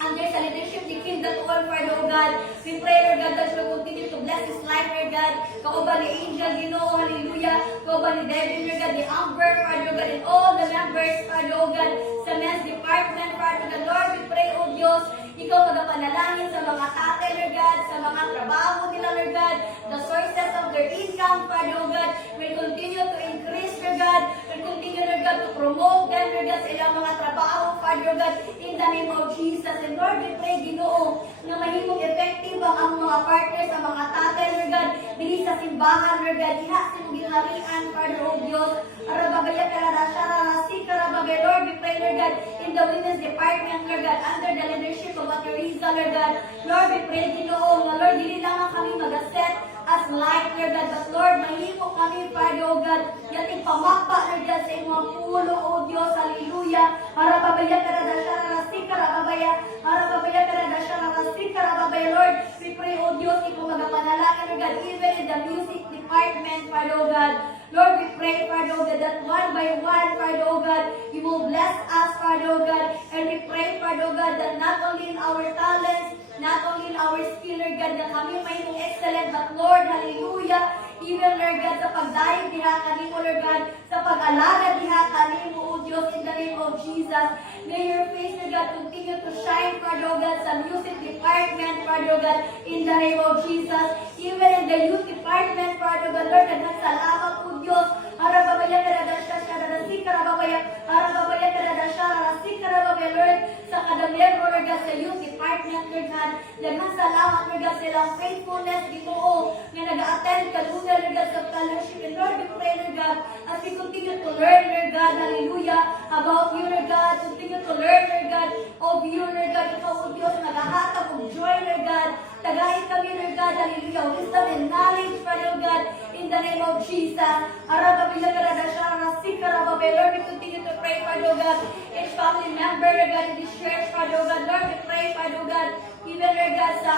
under sa leadership ni Kim Datuan, Father God. We pray, Lord God, that you will continue to bless his life, Lord God. Kauban ni Angel, Ginoo, hallelujah. Kauban ni Devin, Lord God, ni Amber, Father God, and all the members, Father God, sa men's department, Father God. Lord, we pray, O Diyos, ikaw magapanalangin sa mga tate, Lord God, sa mga trabaho nila, Lord God, the sources of their income, Father God, will continue to increase, Lord God, will continue, Lord God, to promote them, Lord God, sa ilang mga trabaho, Father God, in the name of Jesus. And Lord, we pray, Ginoo, na mahimong effective ang mga partners sa mga tate, Lord God, dili sa simbahan, Lord God, diha sa mong ginharian, Father, O Diyos, arababaya kalarasya, rarasi, karababaya, Lord, we pray, Lord God, in the women's department, Lord God, under the leadership of Teresa, Lord God, Lord, we pray, Ginoo, nga Lord, dili lang kami mag-set as light, Lord God, but Lord, mahimo kami, Father, O God, yating pamapa, Lord God, sa imong pulo, O Diyos, hallelujah, arababaya kalarasya, rarasi, karababaya, arababaya kalarasya, rarasi, karababaya, Lord, we pray, O Diyos, ikaw magapanalangin, Lord God, even in the music department, Father, O God, Lord, we pray, Father, O God, that one by one, Father, O God, you will bless us, Father, O God, and we pray, Father, O God, that not only in our talents, not only in our skill, Lord God, na kami may excellent, but Lord, hallelujah, even, Lord God, sa pagdahig diha kanimo, Lord God, sa pag-alaga diha kanimo, O Diyos, in the name of Jesus. May your face, Lord God, continue to shine, Father, O God, sa music department, Father, O God, in the name of Jesus. Even in the youth department, Father, O God, Lord, nagsalamat, O Diyos, arababaya karadasya, karadasi, karababaya, arababaya karadasya, karasi, karababaya, Lord, sa kada member, Lord God, sa youth department, Lord God, nagsalamat, Lord God, sa ilang faithfulness, Ginoo, nga nag-attend kanuna, Lord God, sa fellowship, and Lord, we pray, Lord God, as we continue to learn, Lord God, hallelujah, about you, Lord God, continue to learn, Lord God, of you, Lord God, ikaw, O Diyos, naghahatag of joy, Lord God, tagahin kami, Lord God, hallelujah, wisdom and knowledge, Father, O God, in the name of Jesus, arababaya karadasya, rasik, karababaya, Lord, we continue to pray, Father, O God, each family member, Lord God, in this church, Father, O God, Lord, we pray, Father, O God, even, Lord God, sa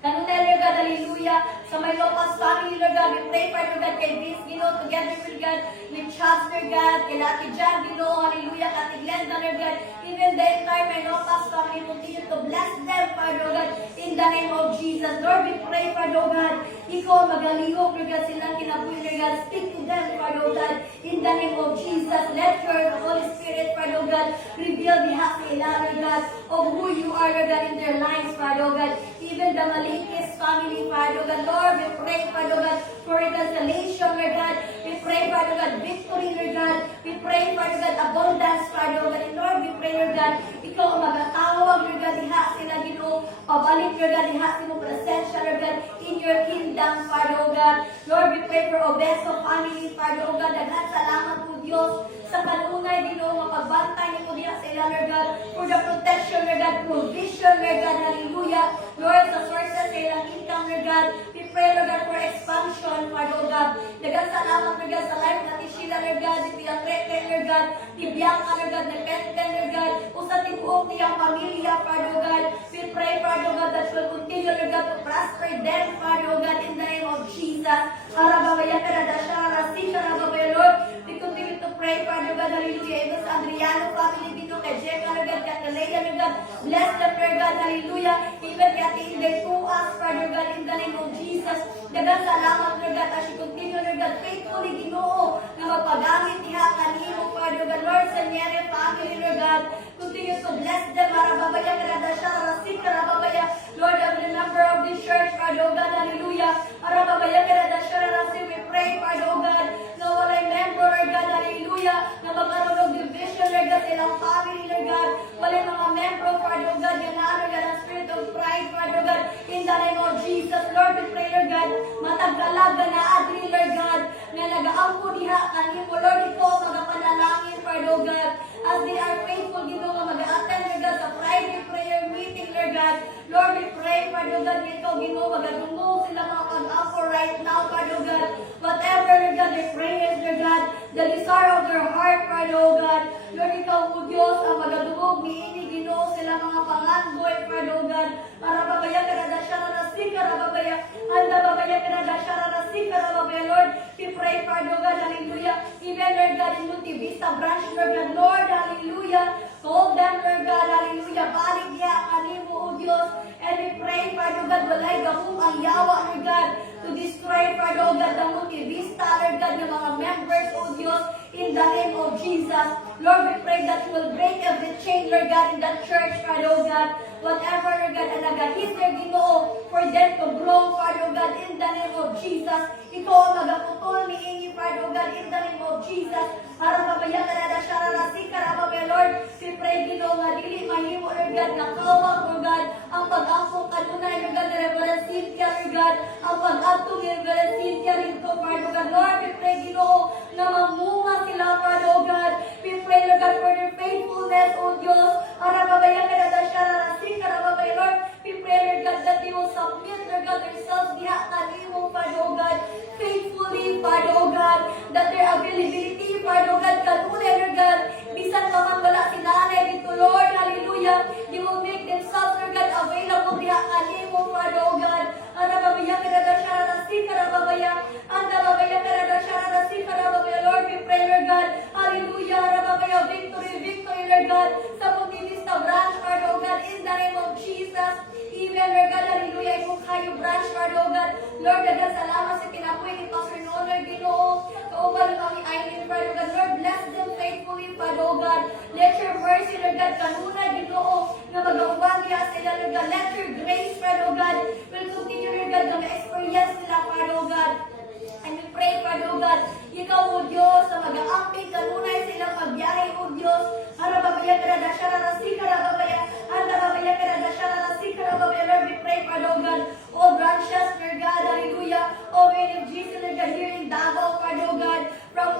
kanunay, Lord God, hallelujah, sa may Lopez family, Lord God, we pray, Father God, kay Vince, Ginoo, together, Lord God, with Charles, Lord God, kay Lucky John, Ginoo, hallelujah, Kati Glenda, Lord God, even the entire may Lopez family, continue to bless them, Father God, in the name of Jesus. Lord, we pray, Father God, ikaw magalihok, Lord God, silang kinabuhi, Lord God, speak to them, Father God, in the name of Jesus. Let your Holy Spirit, Father God, reveal the happy Lord God, of who you are, Lord God, in their lives, Father God, even the Malikis family, Father God, Lord, we pray, Father God, for reconciliation, Lord God, we pray, Father God, victory, Lord God, we pray, Father God, abundance, Father God, and Lord, we pray, Lord God, ikaw ang magatawag, Lord God, diha sila, Ginoo, pabalik, Lord God, diha sila presensya, Lord God, in your kingdom, Father God, Lord, we pray for Obeso family, Father God, daghan salamat po, Diyos, sa kanunay, Ginoo, mapagbantay niyo diha sa ila, Lord God, for the protection, Lord God, provision, Lord God, hallelujah, Lord, sa sources sa ilang income, Lord God, we pray, Lord God, for expansion, Father God, daghan salamat, Lord God, sa life natin sila, Lord God, di Piatrete, Lord God, di Bianca, Lord God, di Penten, Lord God, usa tibuok niyang pamilya, Father God, we pray, Father God, that will continue, Lord God, to prosper them, Father God, in the name of Jesus. Arababaya karadasya, rasi, karababaya, Lord, we continue to pray, Father God, hallelujah, even sa Adriano family, dito kay Jeka, Lord God, kay Kalea, Lord God, bless them, Lord God, hallelujah, even kay Ate Inday to us, Father God, in the name of Jesus. Dagang salamat, Lord God, as you continue, Lord God, faithfully, Ginoo, na magpagamit niya kanino, Father God, Lord, sa Nyere family, Lord God, continue continue to bless them, Marababaya, Karadasha, Rasika, Rababaya. Lord, every member of this church, Father, oh God, hallelujah. Marababaya, Karadasha, Rasika, we pray, Father, oh God, na walay member, Lord God, hallelujah, na magkaroon ng division, Lord God, sa ilang family, Lord God, walay mga member, Father, oh God, yan na, Lord God, ang spirit of pride, Father, oh God, in the name of Jesus, Lord, we pray, Lord God, matagkalaga na adri, Lord God, na nag-aampo diha kanimo, Lord, ikaw magapanalangin, Father, oh God, as they are faithful, Ginoo, mag-attend, Lord God, sa Friday prayer meeting, Lord God, Lord, we pray, Father, oh God, ikaw, Ginoo, mag-adungog sila mga pag-aampo right now, Father, oh God, whatever, Lord God, they pray is, Lord God, the desire of their heart, Father, oh God, Lord, ikaw, O Diyos, ang mag-adungog, niini, Ginoo, sila mga pangandoy, Father, oh God, para babaya ka na da siya na nasika na babaya, anda babaya ka na da siya na nasika na babaya, Lord, we pray, Father, oh God, hallelujah, even, Lord God, in Monte Vista branch, Lord God, Lord, hallelujah, call them, Lord God, hallelujah, balik niya, kanimo, O Diyos, and we pray, Father, God, walay gahong ang yawa, Lord God, to destroy, Father, oh God, the Monte Vista, Lord God, yung mga members, O Diyos, in the name of Jesus. Lord, we pray that you will break every chain, Lord God, in that church, Father, oh God, whatever, Lord God, ang nag-hinder, Ginoo, for them to grow, Father, oh God, in the name of Jesus. Ikaw ang magaputol ni Ingi, Father, oh God, in the name of Jesus. Harapabaya ka na na siya, rarasika, rapabaya, Lord, we pray, Ginoo, nga dili mahimo, Lord God, nakawag, Lord God, ang pag-ampong kanunay, Lord God, ni Reverend Cynthia, Lord God, ang pag-ampong ni Reverend Cynthia rito, Father, oh God, Lord, we pray, Ginoo, na mamunga sila, Father, oh God, we pray, Lord God, for their faithfulness, O Diyos, harapabaya ka na na siya, rarasika, rapabaya, Lord, we pray, Lord God, that they will submit, Lord God, themselves diha kanimo, Father, oh God, faithfully, Father, oh God, that their availability, Father, oh God, kanunay, Lord God, bisan pa man wala si nanay dito, Lord, hallelujah, they will make themselves, Lord God, available diha kanimo, Father, oh God, harapabaya ka na na siya, rarasika, rapabaya, anda babaya ka na na siya, rarasika, rapabaya, Lord, we pray, Lord God, hallelujah, harapabaya, victory, victory, Lord God, sa Monte Vista branch, Father, oh God, in the name of Jesus, even, Lord God, hallelujah, ikong kayo branch, Father, oh God, Lord, dagan salamat sa kinapoy ni Pastor Nonoy, Ginoo, kauban kami Aileen, Father, God, Lord, bless them faithfully, Father, oh God, let your mercy, Lord God, kanunay, Ginoo, na mag-aubang niya sila, Lord God, let your grace, Father, oh God, will continue, Lord God, na ma-experience sila, Father, oh God, and we pray, Father, oh God, ikaw, O Diyos, na mag-aamping kanunay silang magbiyahe, O Diyos, harapabaya ka na da siya, rarasika, rababaya, harapabaya ka na da siya, rarasika, rababaya, Lord, we pray, Father, oh God, all branches, Lord God, hallelujah, all NFGs, Lord God, here in Davao, Father, oh God, from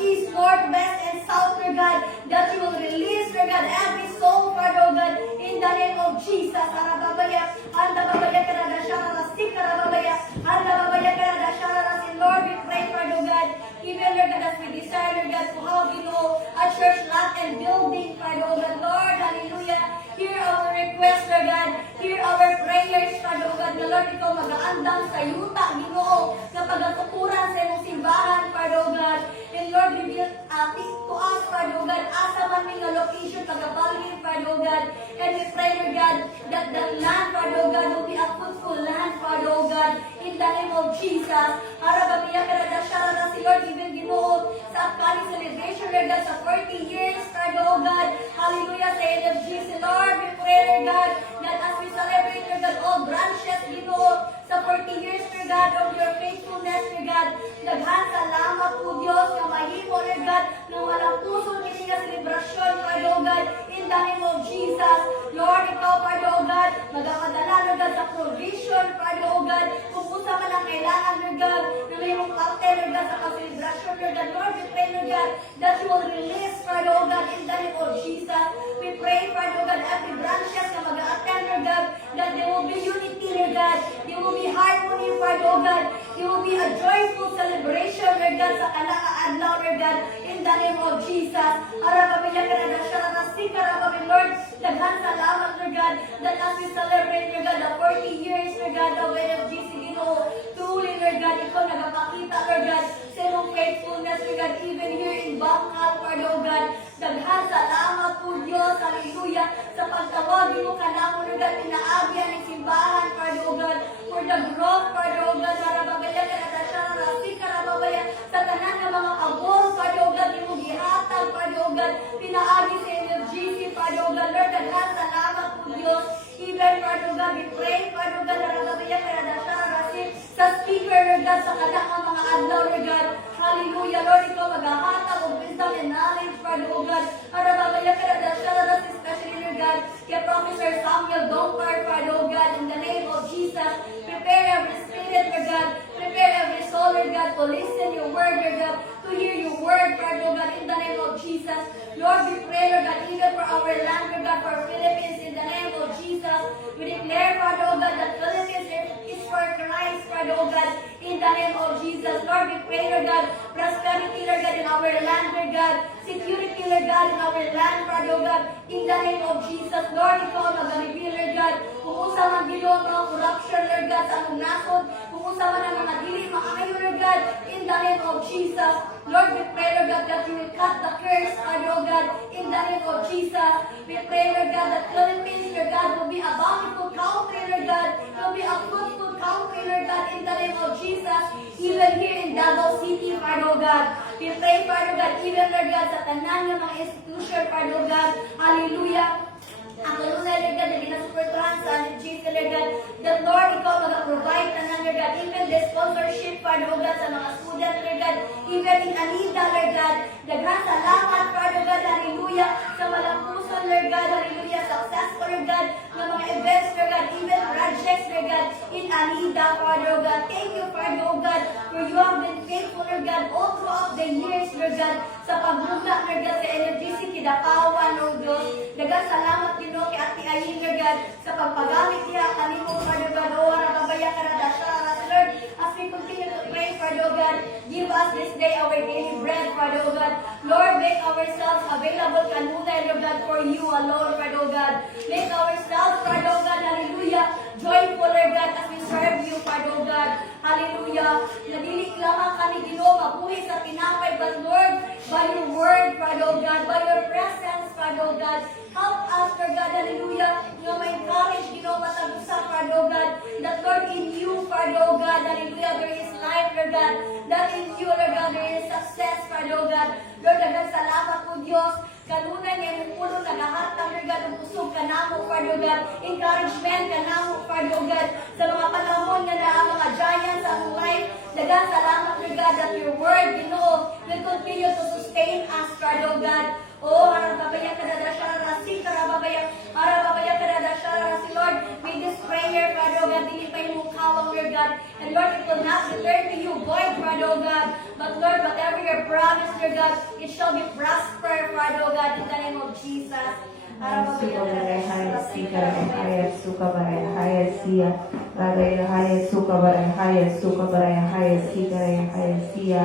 east, north, west, and south, Lord God, that you will release, Lord God, every soul, Father, oh God, in the name of Jesus, harapabaya, harapabaya ka na da siya, rarasika, rababaya, harapabaya ka na da siya, rarasin, Lord, we pray, Father, oh God, even, Lord God, as we desire, Lord God, to have, you know, a church lot and building, Father, oh God, Lord, hallelujah, hear our request, Lord God, hear our prayers, Father, oh God, na Lord, ikaw mag-aandam sa yuta, Ginoo, na pagatuturan sa iyong simbahan, Father, oh God, and Lord, reveal to us, Father, oh God, asa man may nga location, pag-abalhin, Father, oh God, and we pray, Lord God, that the land, Father, oh God, will be a fruitful land, Father, oh God, in the name of Jesus, harapabaya ka na da siya, na si Lord, even Ginoo, sa upcoming celebration, Lord God, sa 40 years, Father, oh God, hallelujah, sa NFGC, Lord, we pray, Lord God, that as we celebrate, Lord God, all branches, Ginoo, sa 40 years, Lord God, of your faithfulness, Lord God, daghan salamat po, Diyos, na mahimo, Lord God, na walang puso kini nga celebration, Father, oh God, in the name of Jesus, Lord, ikaw, Father, oh God, magapadala, Lord God, sa provision, Father, oh God, kung usa man ang kailangan, Lord God, na may mong parte, Lord God, sa celebration, Lord God, Lord, we pray, Lord God, that you will release, Father, oh God, in the name of Jesus, we pray, Father, oh God, every branches na mag-attend, Lord God, that there will be unity, Lord God, there will be harmony, Father, oh God, there will be a joyful celebration, Lord God, sa kalakaadlaw, Lord God, in the name of Jesus, harapabaya ka na da siya, nasika, harapabaya, Lord, daghan salamat, Lord God, that as we celebrate, Lord God, the 40 years, Lord God, of NFGC, Ginoo, truly, Lord God, ikaw nagpakita, Lord God, sa iyong faithfulness, Lord God, even here in Bangkal, Lord, oh God, daghan salamat po, Diyos, hallelujah, sa pagtawagin mo kanamo, Lord God, pinaabyan ng simbahan, Lord, oh God, for the growth, Lord, oh God, harapabaya ka na da siya, rasika, harapabaya, sa tanan ng mga kabor, Lord, oh God, yung gihatag, Lord, oh God, pinaagi sa NFGC, Lord, oh to listen your word, Lord God, to hear your word, Father God, in the name of Jesus. Lord, we pray, Lord God, even for our land, Lord God, for Philippines, in the name of Jesus. We declare, Father God, that Philippines is for Christ, Father God, in the name of Jesus. Lord, we pray, Lord God, prosperity, Lord God, in our land, Lord God, security, Lord God, in our land, Father God, in the name of Jesus. Lord, ikaw mag-reveal, Lord God, kung usa man gilong mga corruption, Lord God, sa among nasod, kung usa man ang mga dili maayo, Lord God, in the name of Jesus. Lord, we pray, Lord God, that you will cut the curse, Father God, in the name of Jesus. We pray, Lord God, that Philippines, Lord God, will be a bountiful country, Lord God, will be a fruitful country, Lord God, in the name of Jesus, even here in Davao City, Father God. We pray, Father God, even, Lord God, sa tanan ng mga institution, Father God, hallelujah. Ang kalunay, Lord God, na ginasuportahan sa NGC, Lord God, that Lord, ikaw mag-provide na Lord God, even the sponsorship, Father God, sa mga student, Lord God, even in Anita, Lord God, daghang salamat, Father God, hallelujah, sa malampuson, Lord God, hallelujah, successful, Lord God, ng mga events, Lord God, even projects, Lord God, in Anita, Father God. Thank you, Father God, for you have been faithful, Lord God, all throughout the years, Lord God, sa pagbuga, Lord God, sa NGC, Kidapawan, Lord God. Daghang salamat din, Lord, kay Ate Ayin, Lord God, sa pagpagamit niya, kanimo, Father God, o harapabaya ka na dasya, Lord, as we continue to pray, Father God, give us this day our daily bread, Father God. Lord, make ourselves available, kanunay, Lord God, for you alone, Father God. Make ourselves, Father God, hallelujah, joyful, Lord God, as we serve you, Father God. Hallelujah. Nadili lamang kami, Ginoo, mabuhi sa tinapay, but Lord, by your word, Father God, by your presence, Father God, help us, Lord God, hallelujah, nga ma-encourage, Ginoo, matagusa, Father God, that Lord, in you, Father God, hallelujah, there is life, Lord God, that in you, Lord God, there is success, Father God. Lord, daghang salamat po, Diyos, kanunay nga yung puno nagahatang, Lord God, ang usog kanamo, Father God, encouragement kanamo, Father God, sa mga panahon nga na ang mga giants sa among life, daghang salamat, Lord God, that your word, Ginoo, will continue to sustain us, Father God. Oh, harapabaya ka na dasya, rasi, harapabaya ka na dasya, rasi, Lord, may this prayer, Father God, dili pa yung mukawang, Lord God, and Lord, it will not return to you void, Father God, but Lord, whatever your promise, Lord God, it shall be prosper, Father God, in the name of Jesus. Suka baraya sika baraya suka baraya sia baraya suka baraya suka baraya sika baraya sia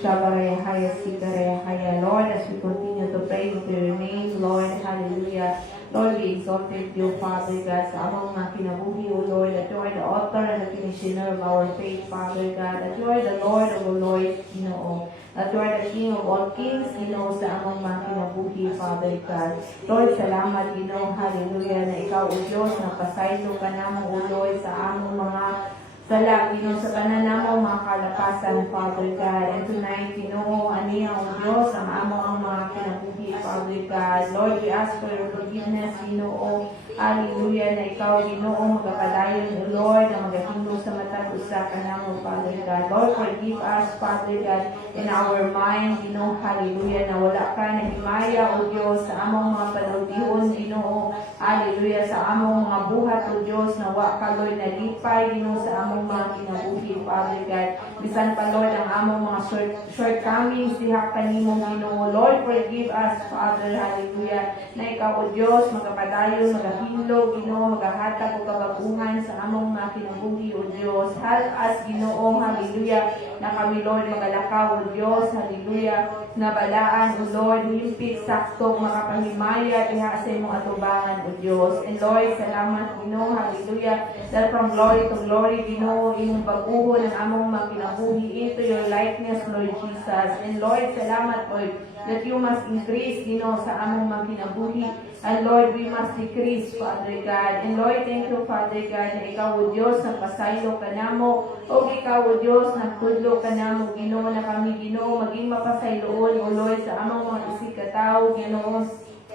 shabaraya sika baraya. Lord, as we continue to pray with your name, Lord, hallelujah. Lord, we exalted you, Father God, sa among mga kinabuhi, O Lord, that you are the author and the finisher of our faith, Father God, that you are the Lord of all Lords, Ginoo, that you are the King of all kings, Ginoo, sa among mga kinabuhi, Father God. Lord, salamat, Ginoo, hallelujah, na ikaw, O Diyos, napasaylo ka namang, O Lord, sa among mga sala, Ginoo, sa pananamo, mga kalapasan, Father God. And tonight, Ginoo, aniya, O Diyos, ang among mga kinabuhi, Father God. Lord, we ask for your forgiveness, Ginoo. Hallelujah, na ikaw, Ginoo, magapadayon, O Lord, na magahindo sa matag usa ka namo, Father God. Lord, forgive us, Father God, in our mind, Ginoo, hallelujah, na wala ka na himaya, O Diyos, sa among mga panultihon, Ginoo, hallelujah, sa among mga buhat, O Diyos, na wa ka, Lord, nalipay, Ginoo, sa among mga kinabuhi, Father God. Bisan pa, Lord, ang among mga shortcomings, diha kanimo, Ginoo. Lord, forgive us, Father, hallelujah, na ikaw, O Diyos, magapadayon, magahilo, Ginoo, magahatag o kababuhan sa among mga kinabuhi, O Diyos. Help us, Ginoo, hallelujah, na kami, Lord, magalakaw, O Diyos, hallelujah, na balaan, O Lord, himpit, sakto, makapahimaya, diha sa imong atubangan, O Diyos. And Lord, salamat, Ginoo, hallelujah, that from glory to glory, Ginoo, imong pag-uhon ang among mga kinabuhi into your likeness, Lord Jesus. And Lord, salamat, Lord, that you must increase, Ginoo, sa among mga kinabuhi. And Lord, we must decrease, Father God. And Lord, thank you, Father God, na ikaw, O Diyos, nagpasaylo ka namo. O ikaw, O Diyos, nagtudlo ka namo, Ginoo, na kami, Ginoo, maging mapasayloon, O Lord, sa among mga isikataw, Ginoo.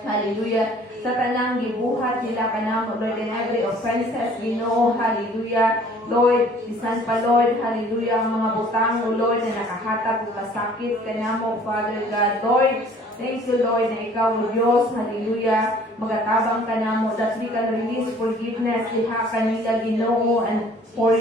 Hallelujah. Sa tanang gibuhat nila ka namo, Lord, in every offenses, Ginoo, hallelujah. Lord, bisan pa, Lord, hallelujah, ang mga butang, O Lord, na nakahatag o kasakit ka namo, Father God. Lord, thank you, Lord, na ikaw, O Diyos, hallelujah, magatabang ka namo, that we can release forgiveness, diha kanila, Ginoo, and for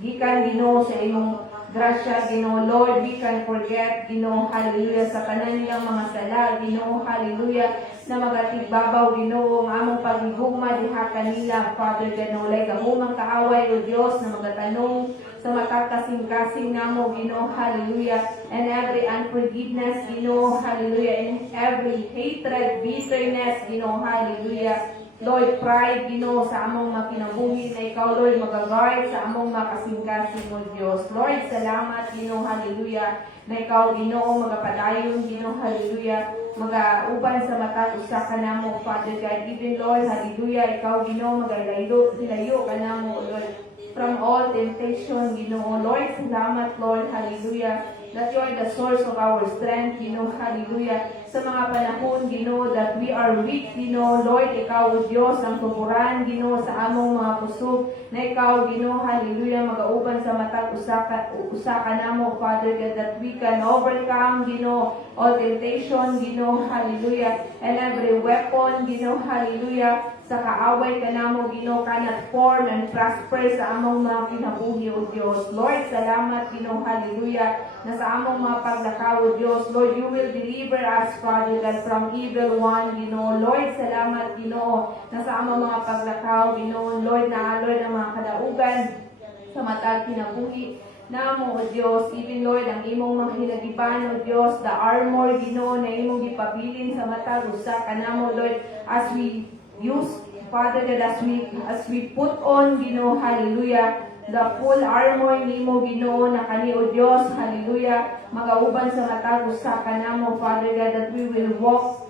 gikan, Ginoo, sa imong grasya, Ginoo. Lord, we can forget, Ginoo, hallelujah, sa tanan nilang mga sala, Ginoo, hallelujah, na magatigbabaw, Ginoo, ang among paghigugma diha kanila, Father God, na walay gahumang kaaway, O Dios, na magatanong sa matakasing-kasing namo, Ginoo, hallelujah, and every unforgiveness, Ginoo, hallelujah, and every hatred, bitterness, Ginoo, hallelujah. Lord, pride, Ginoo, sa among mga kinabuhi na ikaw, Lord, magaguard sa among mga kasing-kasing, O Diyos. Lord, salamat, Ginoo, hallelujah, na ikaw, Ginoo, magapadayon, Ginoo, hallelujah, magauban sa mata, usa ka namo, Father God. Even, Lord, hallelujah, ikaw, Ginoo, dilayo ka namo, Lord, from all temptation, Ginoo. Lord, salamat, Lord, hallelujah, that you are the source of our strength, Ginoo, hallelujah. Sa mga panahon, Ginoo, that we are weak, Ginoo, Lord, ikaw, O Diyos, ang tuburan, Ginoo, sa among mga kusog, na ikaw, Ginoo, hallelujah, magauban sa matag usa ka namo, Father God, that we can overcome, Ginoo, all temptation, Ginoo, hallelujah, and every weapon, Ginoo, hallelujah, sa kaaway ka namo, Ginoo, cannot form and prosper sa among mga kinabuhi, O Diyos. Lord, salamat, Ginoo, hallelujah, na sa among mga paglakaw, O Diyos, Lord, you will deliver us, Father God, from evil one, Ginoo. Lord, salamat, Ginoo, na sa among mga paglakaw, Ginoo, Lord, na Lord, ang mga kadaugan sa matag kinabuhi namo, O Diyos. Even, Lord, ang imong mga hinagiban, O Diyos, the armor, Ginoo, na imong gipabilin sa matag usa ka namo, Lord, as we use, Father God, as we put on, Ginoo, hallelujah, the full armor nimo, Ginoo, na kani, O Diyos, hallelujah, magauban sa matag usa ka namo, Father God, that we will walk,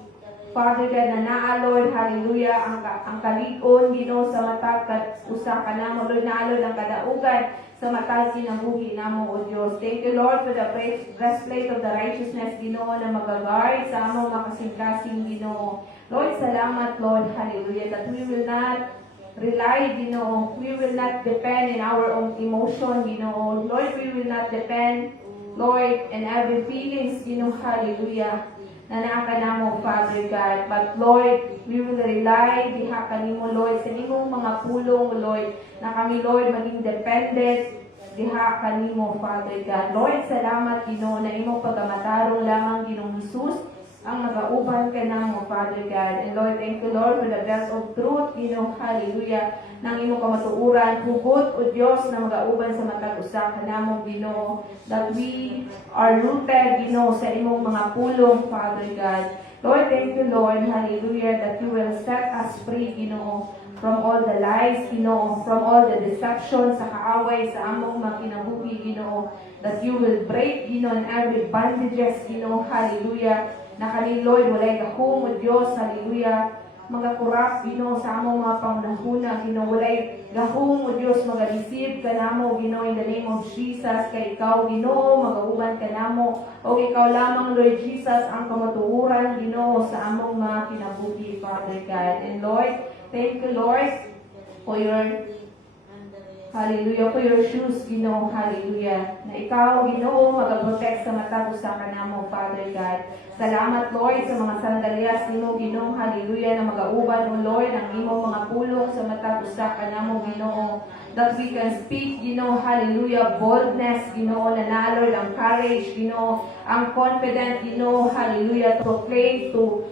Father God, na naa, Lord, hallelujah, ang kalig-on, Ginoo, sa matag usa ka namo, Lord, naa, Lord, ang kadaugan sa matag kinabuhi namo, O Diyos. Thank you, Lord, for the breastplate of the righteousness, Ginoo, na magaguard sa among makasing-kasing, Ginoo. Lord, salamat, Lord, hallelujah, that we will not rely, Ginoo. We will not depend in our own emotion, Ginoo. Lord, we will not depend, Lord, in every feelings, Ginoo, hallelujah, na naaka namo, Father God. But Lord, we will rely diha kanimo, Lord, sa imong mga pulong, Lord, na kami, Lord, maging dependent diha kanimo, Father God. Lord, salamat, Ginoo, na imong pagamatarong lamang, Ginoong Hesus, ang nagauban ka namo, Father God. And Lord, thank you, Lord, for the belt of truth, Ginoo, hallelujah, nang imong kamatuuran, hugot, O Diyos, na magauban sa matag usa ka namo, Ginoo, that we are rooted, Ginoo, sa imong mga pulong, Father God. Lord, thank you, Lord, hallelujah, that you will set us free, Ginoo, from all the lies, Ginoo, from all the deception sa kaaway sa among mga kinabuhi, Ginoo, that you will break, Ginoo, in every bondages, Ginoo, hallelujah, na kani, Lord, walay gahom, O Diyos, hallelujah, mga kurap, Ginoo, sa among mga pangunahuna, Ginoo, walay gahom, O Diyos, mag-receive ka namo, Ginoo, in the name of Jesus, kay ikaw, Ginoo, mag-auban ka namo, o ikaw lamang, Lord Jesus, ang kamatuuran, Ginoo, sa among mga kinabuhi, Father God. And Lord, thank you, Lord, for your hallelujah, for your shoes, Ginoo, hallelujah, na ikaw, Ginoo, mag-protect sa mata usa ka namo, Father God. Salamat, Lord, sa mga sandalyas nimo, Ginoo, hallelujah, na mag-auban, O Lord, ang imong mga pulong sa mata usa ka namo, Ginoo, that we can speak, Ginoo, hallelujah, boldness, Ginoo, na na, Lord, ang courage, Ginoo, ang confident, Ginoo, hallelujah, to proclaim, to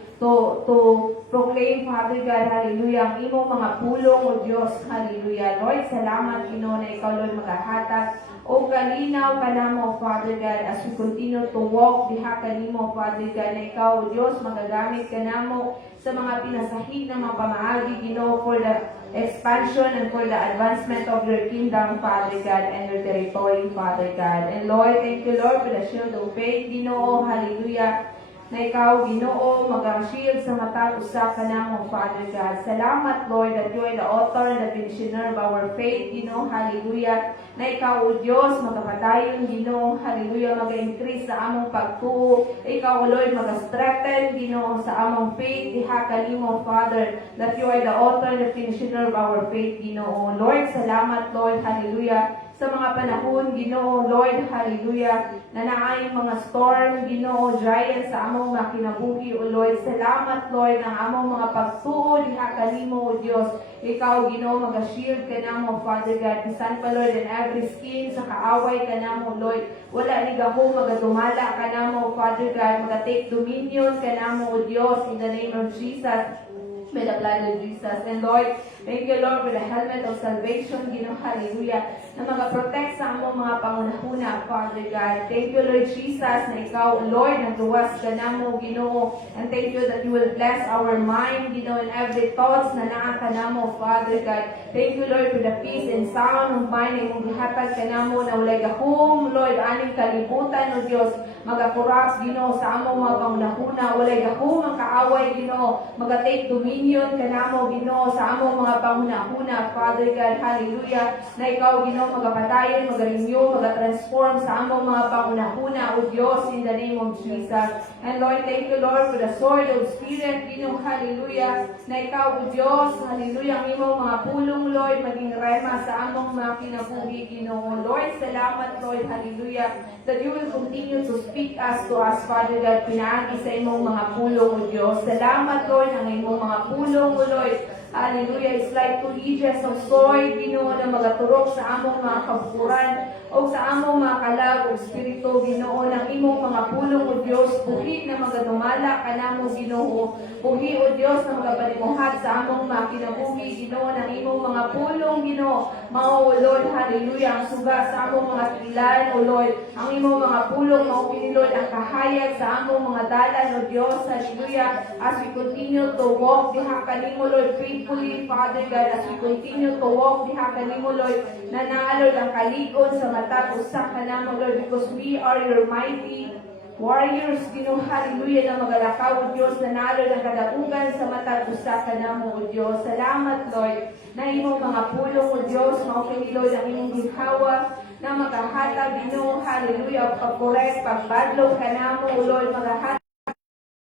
proclaim, Father God, hallelujah, ang imong mga pulong, O Diyos, hallelujah. Lord, salamat, Ginoo, na ikaw, Lord, maghahatag o kalinaw ka namo, Father God, as we continue to walk diha kanimo, Father God, na ikaw, O Diyos, magagamit ka namo sa mga pinasahig na mga pamaagi, Ginoo, for the expansion and for the advancement of your kingdom, Father God, and your territory, Father God. And Lord, thank you, Lord, for the shield of faith, Ginoo, hallelujah, na ikaw, Ginoo, mag-shield sa mata usa ka namo, Father God. Salamat, Lord, that you are the author and the finisher of our faith, Ginoo, hallelujah, na ikaw, O Diyos, magkapadayon, Ginoo, hallelujah, mag-increase sa among pagtuo. Ikaw, O Lord, mag-strengthen, Ginoo, sa among faith, diha kanimo, Father, that you are the author and the finisher of our faith, Ginoo. Lord, salamat, Lord, hallelujah, sa mga panahon, Ginoo, Lord, hallelujah, na naayong mga storm, Ginoo, giant sa among mga kinabuhi, O Lord. Salamat, Lord, ng among mga pagtuo, diha kanimo, O Dios. Ikaw, Ginoo, mag-shield ka namo, Father God. Bisan pa, Lord, in every skin, sa kaaway ka namo, Lord. Wala ni gaho, magadumala ka namo, Father God. Mag-take dominion ka namo, O Dios, in the name of Jesus. By the blood of Jesus. And Lord, thank you, Lord, for the helmet of salvation, Ginoo, hallelujah, na mag-protect sa among mga pangunahuna, Father God. Thank you, Lord Jesus, na ikaw, Lord, nagluwas ka namo, Ginoo. And thank you that you will bless our mind, Ginoo, and every thoughts na naa ka namo, Father God. Thank you, Lord, for the peace and sound of mind na imong gihatag ka namo, na walay gahom, Lord, aning kalibutan, O Dios, magakuras, Ginoo, sa among mga pangunahuna, walay gahom ang kaaway, Ginoo, maga-take dominion ka namo, Ginoo, sa among mga pangunahuna, Father God, hallelujah, na ikaw, Ginoo, magapatayon, mag-renew, mag-transform sa among mga pangunahuna, O Dios, in the name of Jesus. And Lord, thank you, Lord, for the sword of Spirit, Ginoo, hallelujah, na ikaw, O Dios, hallelujah, ang imong mga pulong, Lord, maging rema sa among mga kinabuhi, Ginoo. Lord, salamat, Lord, hallelujah, that you will continue to speak to us, Father God, pinaagi sa imong mga pulong, O Diyos. Salamat, Lord, ang imong mga pulong, O Lord. Hallelujah. It's like 2 edges of sword, Ginoo, na magaturok sa among mga kabukuran o sa among mga kalag o espiritu, Ginoo, ng imong mga pulong, O Diyos. Buhi na magadumala ka namo, Ginoo. Buhi, O Diyos, na magapalimuhat sa among mga kinabuhi, Ginoo, ng imong mga pulong, Ginoo. Mao, O Lord, hallelujah, ang suga sa among mga tilan, O Lord. Ang imong mga pulong, mao kini, Lord, ang kahayag sa among mga dalan, O Diyos, hallelujah. As we continue to walk diha kanimo, Lord, faithfully, Father God, as we continue to walk diha kanimo, Lord, na naalod ang kalikon sa matag usa ka namo, Lord, because we are your mighty warriors, Ginoo, hallelujah, na magalakaw, O Diyos, na naalod ang kadaugan sa matag usa ka namo, O Diyos. Salamat, Lord, na imong mga pulong, O Diyos, mao kini, Lord, ang imong ginhawa na magahatag, Ginoo, hallelujah, pag-correct, pagbadlong ka namo, O Lord, magahatag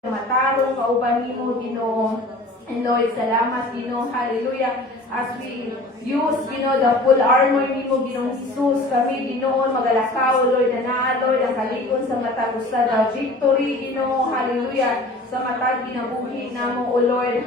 matarong kauban nimo, Ginoo. And Lord, salamat, Ginoo, hallelujah, as we use, Ginoo, the full armor nimo, Ginoong Jesus, kami, Ginoo, magalakaw, Lord, na naa, Lord, ang kalikon sa matag usa, the victory, Ginoo, hallelujah, sa matag ginabuhi namo, O Lord,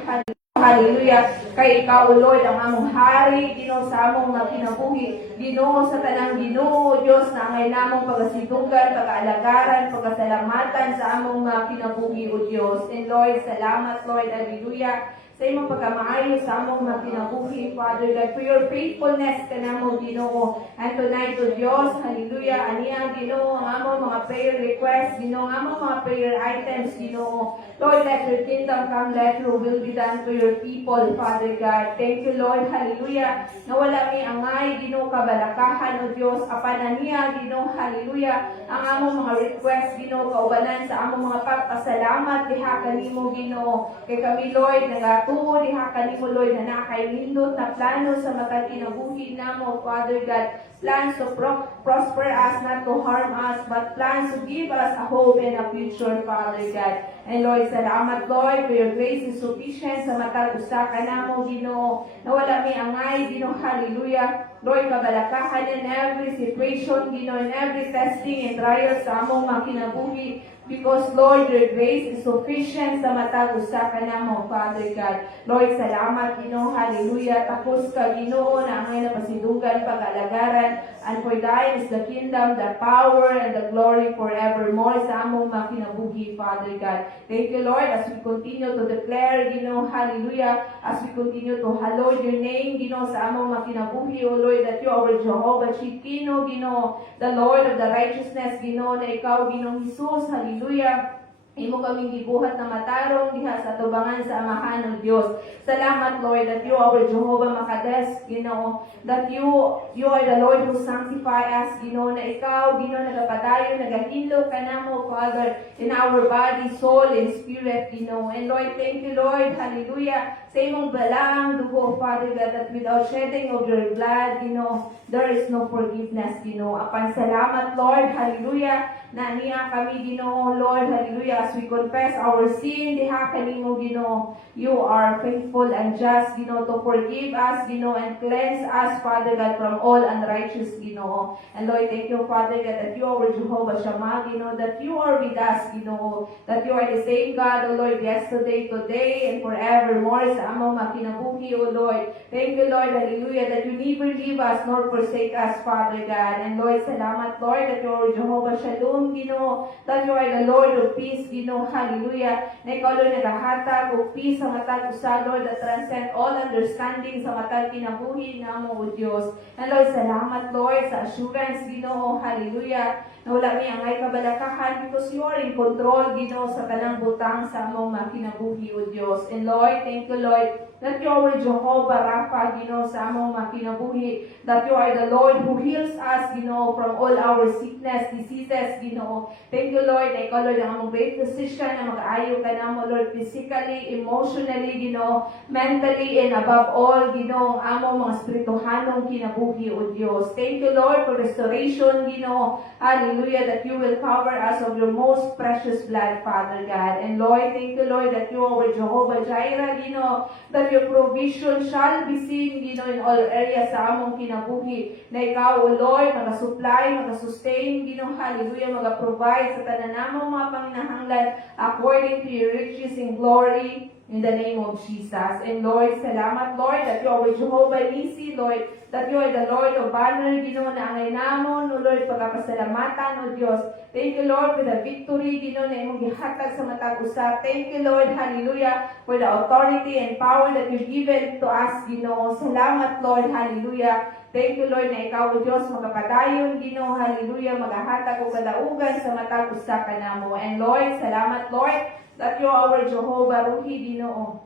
hallelujah, kay ikaw, O Lord, ang among hari, Ginoo, sa among mga kinabuhi, Ginoo, sa tanang Ginoo, Dios, na angay namong pagasidugan, pag-aalagaran, pagkasalamatan sa among mga kinabuhi, O Dios. And Lord, salamat, Lord, hallelujah, sa imong pagkamaayo sa among mga kinabuhi, Father God, for your faithfulness ka namo, Ginoo. And tonight, O Dios, hallelujah, aniya, Ginoo, ang among mga prayer requests, Ginoo, ang among mga prayer items, Ginoo. Lord, let your kingdom come, let your will be done to your people, Father God. Thank you, Lord, hallelujah, na wala may angay, Ginoo, kabalakahan, O Dios, apan aniya, Ginoo, hallelujah, ang among mga requests, Ginoo, kaubanan sa among mga pagpasalamat diha kanimo, Ginoo. Kay kami, Lord, nagatuo diha kanimo, Lord, na nakailindot na plano sa matag kinabuhi namo, Father God. Plans to prosper us, not to harm us, but plans to give us a hope and a future, Father God. And Lord, salamat, Lord, for your grace is sufficient sa matag usa ka namo, Ginoo, na wala may angay, Ginoo, hallelujah. Lord, kabalakahan in every situation, Ginoo, in every testing and trial sa among mga kinabuhi, because, Lord, your grace is sufficient sa matag usa ka namo, Father God. Lord, salamat, Ginoo, hallelujah. Tapos ka, Ginoo, na angay na pasidugan, pag-alagaran, and for thine is the kingdom, the power, and the glory forevermore sa among mga kinabuhi, Father God. Thank you, Lord, as we continue to declare, Ginoo, hallelujah, as we continue to hallowed your name, Ginoo, sa among mga kinabuhi, O Lord, that you are Jehovah Shikino, Ginoo, the Lord of the righteousness, Ginoo, na ikaw, Ginoong Jesus, hallelujah. Imo kaming gibuhat na matarong diha sa tubangan sa amahan ng Dios. Salamat, Lord, that you are Jehovah Makades, Ginoo, that you are the Lord who sanctify us, Ginoo, na ikaw, Ginoo, nagapadayon, nagahilo ka namo, Father, in our body, soul, and spirit, Ginoo. And Lord, thank you, Lord, hallelujah, sa imong balaang dugo, Father God, that without shedding of your blood, Ginoo, there is no forgiveness, Ginoo. Apan salamat, Lord, hallelujah, na niya kami, Ginoo, Lord, hallelujah, as we confess our sin, diha kanimo, Ginoo, you are faithful and just, Ginoo, to forgive us, Ginoo, and cleanse us, Father God, from all unrighteous, Ginoo. And Lord, thank you, Father God, that you are Jehovah Shammah, Ginoo, that you are with us, Ginoo, that you are the same God, O Lord, yesterday, today, and forevermore, sa among makinabuhi, O Lord. Thank you, Lord, hallelujah, that you never leave us nor forsake us, Father God. And Lord, salamat, Lord, that you are Jehovah Shalom, Ginoo, that you are the Lord of peace, Ginoo, hallelujah, na ikaw, Lord, nagahatag o peace sa matag usa, Lord, that transcend all understanding sa matag kinabuhi namo, O Dios. And Lord, salamat, Lord, sa assurance, Ginoo, hallelujah, na wala mi angay kabalakahan because you are in control, Ginoo, sa tanang butang sa among makinabuhi, O Dios. And Lord, thank you, Lord, that you are Jehovah Rapha, Ginoo, sa among makinabuhi, that you are the Lord who heals us, Ginoo, from all our sickness, diseases, Ginoo. Thank you, Lord, na ikaw, Lord, ang among great physician na mag-ayo ka namo, Lord, physically, emotionally, Ginoo, mentally, and above all, Ginoo, ang among mga spirituhanong kinabuhi, O Dios. Thank you, Lord, for restoration, Ginoo. Hallelujah, that you will cover us of your most precious blood, Father God. And Lord, thank you, Lord, that you are Jehovah Jireh, Ginoo, that your provision shall be seen, Ginoo, in all areas sa among kinabuhi. Na ikaw, O Lord, mag-supply, mag-sustain, Ginoo, hallelujah, mag-provide sa tanan namong mga panginahanglan according to your riches in glory, in the name of Jesus. And Lord, salamat, Lord, that you are Jehovah Nisi, Lord, that you are the Lord of banner, Ginoo, na angay namon, O Lord, pagkapasalamatan, O Dios. Thank you, Lord, for the victory, Ginoo, na imong gihatag sa matag usa. Thank you, Lord, hallelujah, for the authority and power that you've given to us, Ginoo. Salamat, Lord, hallelujah. Thank you, Lord, na ikaw, O Diyos, magapadayon, Ginoo, hallelujah, magahatag o kadaugan sa matag usa kanamo. And Lord, salamat, Lord, that you are our Jehovah Ruhi, Ginoo.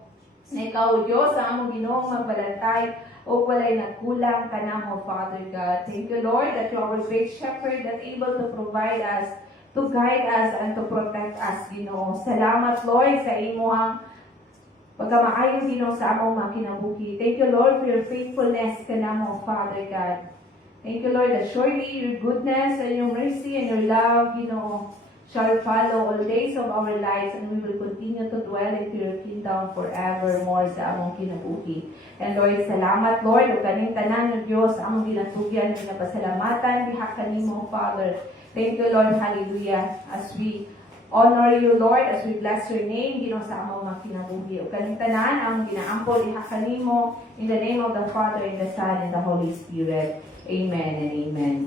Na ikaw, O Diyos, ang among Ginoo magbalantay o walay nagkulang kanamo, Father God. Thank you, Lord, that you are our great shepherd that able to provide us, to guide us, and to protect us, Ginoo. Salamat, Lord, sa imuhang pagkamaayo, Ginoo, sa among mga kinabuhi. Thank you, Lord, for your faithfulness kanamo, Father God. Thank you, Lord, that surely your goodness and your mercy and your love, Ginoo, shall follow all days of our lives, and we will continue to dwell into your kingdom forevermore sa among kinabuhi. And Lord, salamat, Lord, o kaning tanan ng Diyos, among ginatugyan, ginapasalamatan, diha kanimo, Father. Thank you, Lord, hallelujah, as we honor you, Lord, as we bless your name, Ginoo, sa among mga kinabuhi. O kaning tanan, among ginaampo, diha kanimo, in the name of the Father, and the Son, and the Holy Spirit. Amen and amen.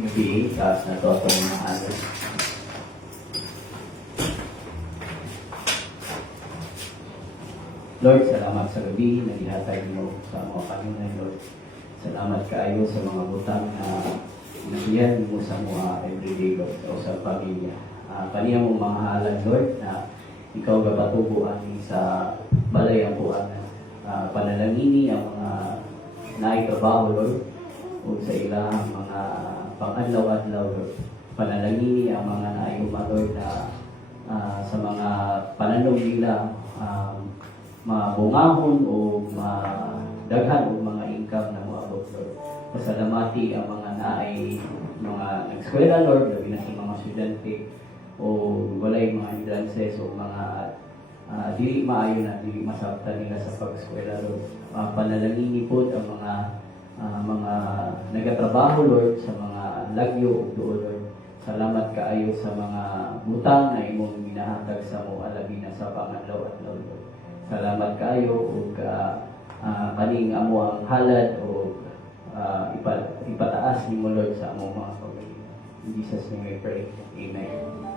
Gabi, taas na to itong mga alas. Lord, salamat sa gabi na ihatag mo sa mga Panginoon, Lord. Salamat kaayo sa mga butang na nahiyan mo sa mga everyday, Lord, o sa pamilya. Kaniya mong mga halad, Lord, na ikaw gapatubuan sa balay ang buwan. Panalangini ang mga naikabaho, Lord, o sa ilang mga pang-adlaw-adlaw, Lord. Panalangini ang mga naayuma, Lord, na sa mga pananaw nila, mga bungahon o daghan o mga income na moabot, Lord. Pasalamati ang mga naay mga nag-eskwela, Lord, labi na sa mga estudyante o walay mga hindrances o mga dili maayo na dili masabtan nila sa pag-eskwela, Lord. Panalangini po ang mga nagatrabaho, Lord, sa mga lagyo o doon, Lord. Salamat kaayo sa mga butang na imong ginahatag sa mo alabi na sa pangadlaw-adlaw, Lord. Salamat kaayo o kaning amo ang halad o ipataas ni mo, Lord, sa among mga pamilya. In Jesus' name we pray. Amen.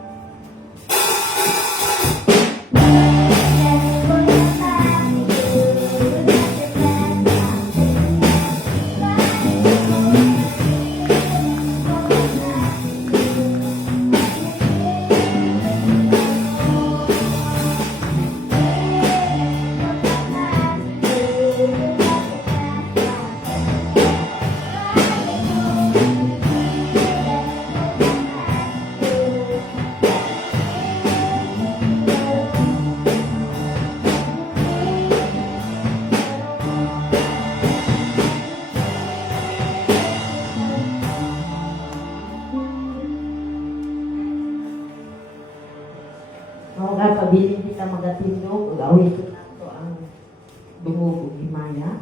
Abilin kita magatindog, gawin ko na ito ang dungog ug himaya.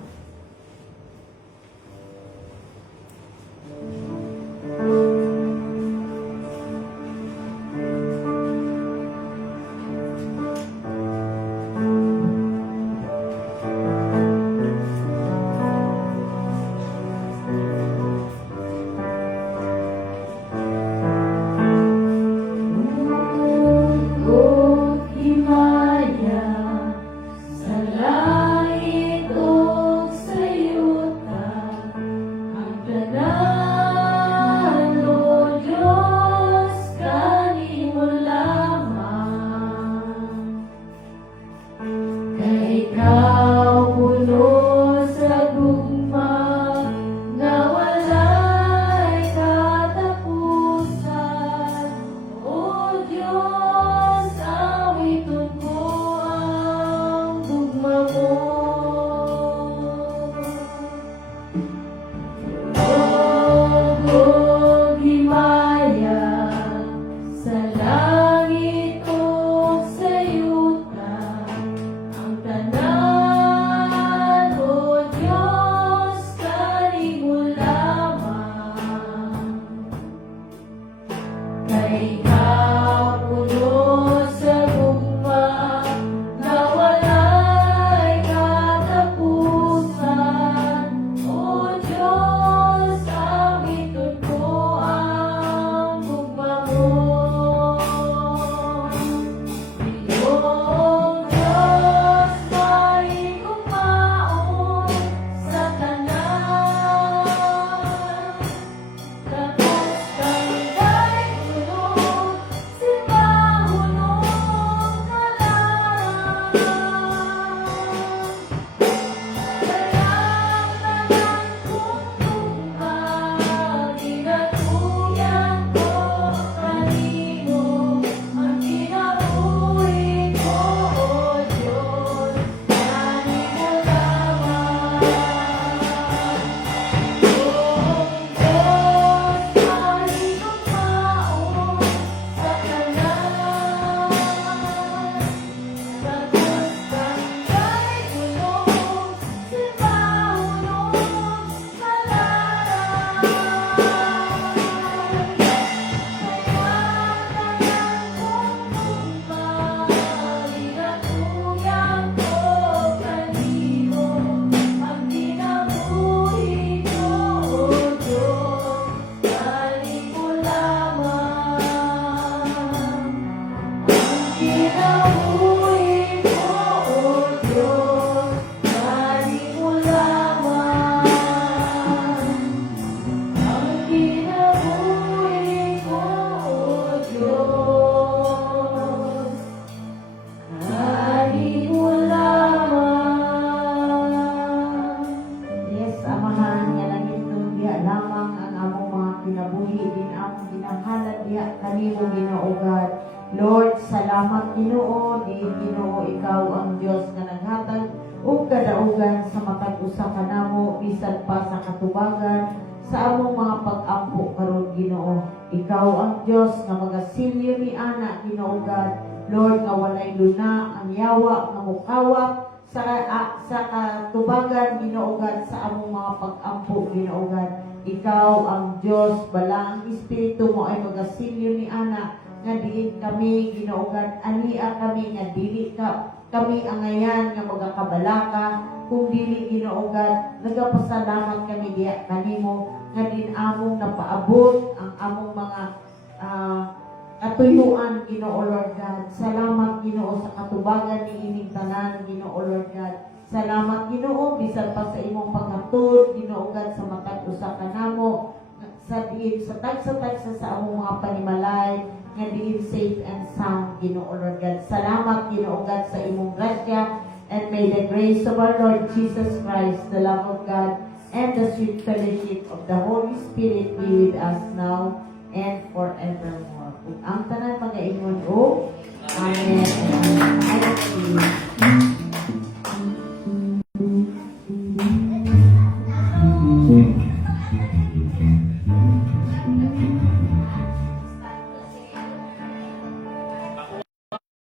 Dungog himaya sa langit ug sa yuta, ang tanan, O Diyos, kanimo lamang. Kay ikaw puno sa gugma, nga walay katapusan. O Diyos, awiton ko ang gugma mo. Dugog himaya sa langit ug sa yuta, ang tanan, O Diyos, kanimo lamang. Kay ikaw puno sa gugma, nga walay katapusan. O Diyos, awiton ko ang gugma mo. Iyong Diyos, mahigugmaon sa tanan. Tapos kang kay tulog, simbahon kalang. Kalang-kalang kong gugma, ginatuyan ko kanimo, ang kinabuhi ko, O Diyos, kanimo lamang. Iyong Diyos, mahigugmaon sa tanan. Tapos kang kay tulog, simbahon kalang. Kalang-kalang kong gugma, ginatuyan ko kanimo, ang kinabuhi ko, O Diyos, kanimo lamang. Ang kinabuhi ko, O Diyos, kanimo lamang. Ang kinabuhi ko, O Diyos, kanimo lamang. Yes, Amahan, nga langit nun diya lamang ang among mga kinabuhi din among ginahalad diya kanimo Ginoo God. Lord, salamat Ginoo, di Ginoo ikaw ang Dios nga naghatag ug kadaugan sa matag usa ka namo bisan pa sa katubagan sa among mga pag-ampo karon Ginoo. Ikaw ang Dios nga magasilyo ni ana Ginoo God. Lord, nga walay luna ang yawa nga mukawak sa katubagan Ginoo God sa among mga pag-ampo Ginoo God. Ikaw ang Dios, bala ang espiritu mo ay magasilyo ni ana nga diin kami Ginoo God, ania kami nga dili kami angayan nga magakabalaka kung dili Ginoo God. Nagapasalamat kami diya kanimo nga din among napaabot ang among mga katuyuan Ginoo Lord God. Salamat Ginoo sa katubagan ni ining tanan Ginoo Lord God. Salamat Ginoo bisan pa sa imong paghatod Ginoo God sa matag usa ka namo sa diin sa tagsa sa among mga panimalay nga diin safe and sound Ginoo Lord God. Salamat Ginoo God sa imong grasya, and may the grace of our Lord Jesus Christ, the love of God, and the sweet fellowship of the Holy Spirit be with us now and forevermore. Ug ang tanan mga ingon o Amen.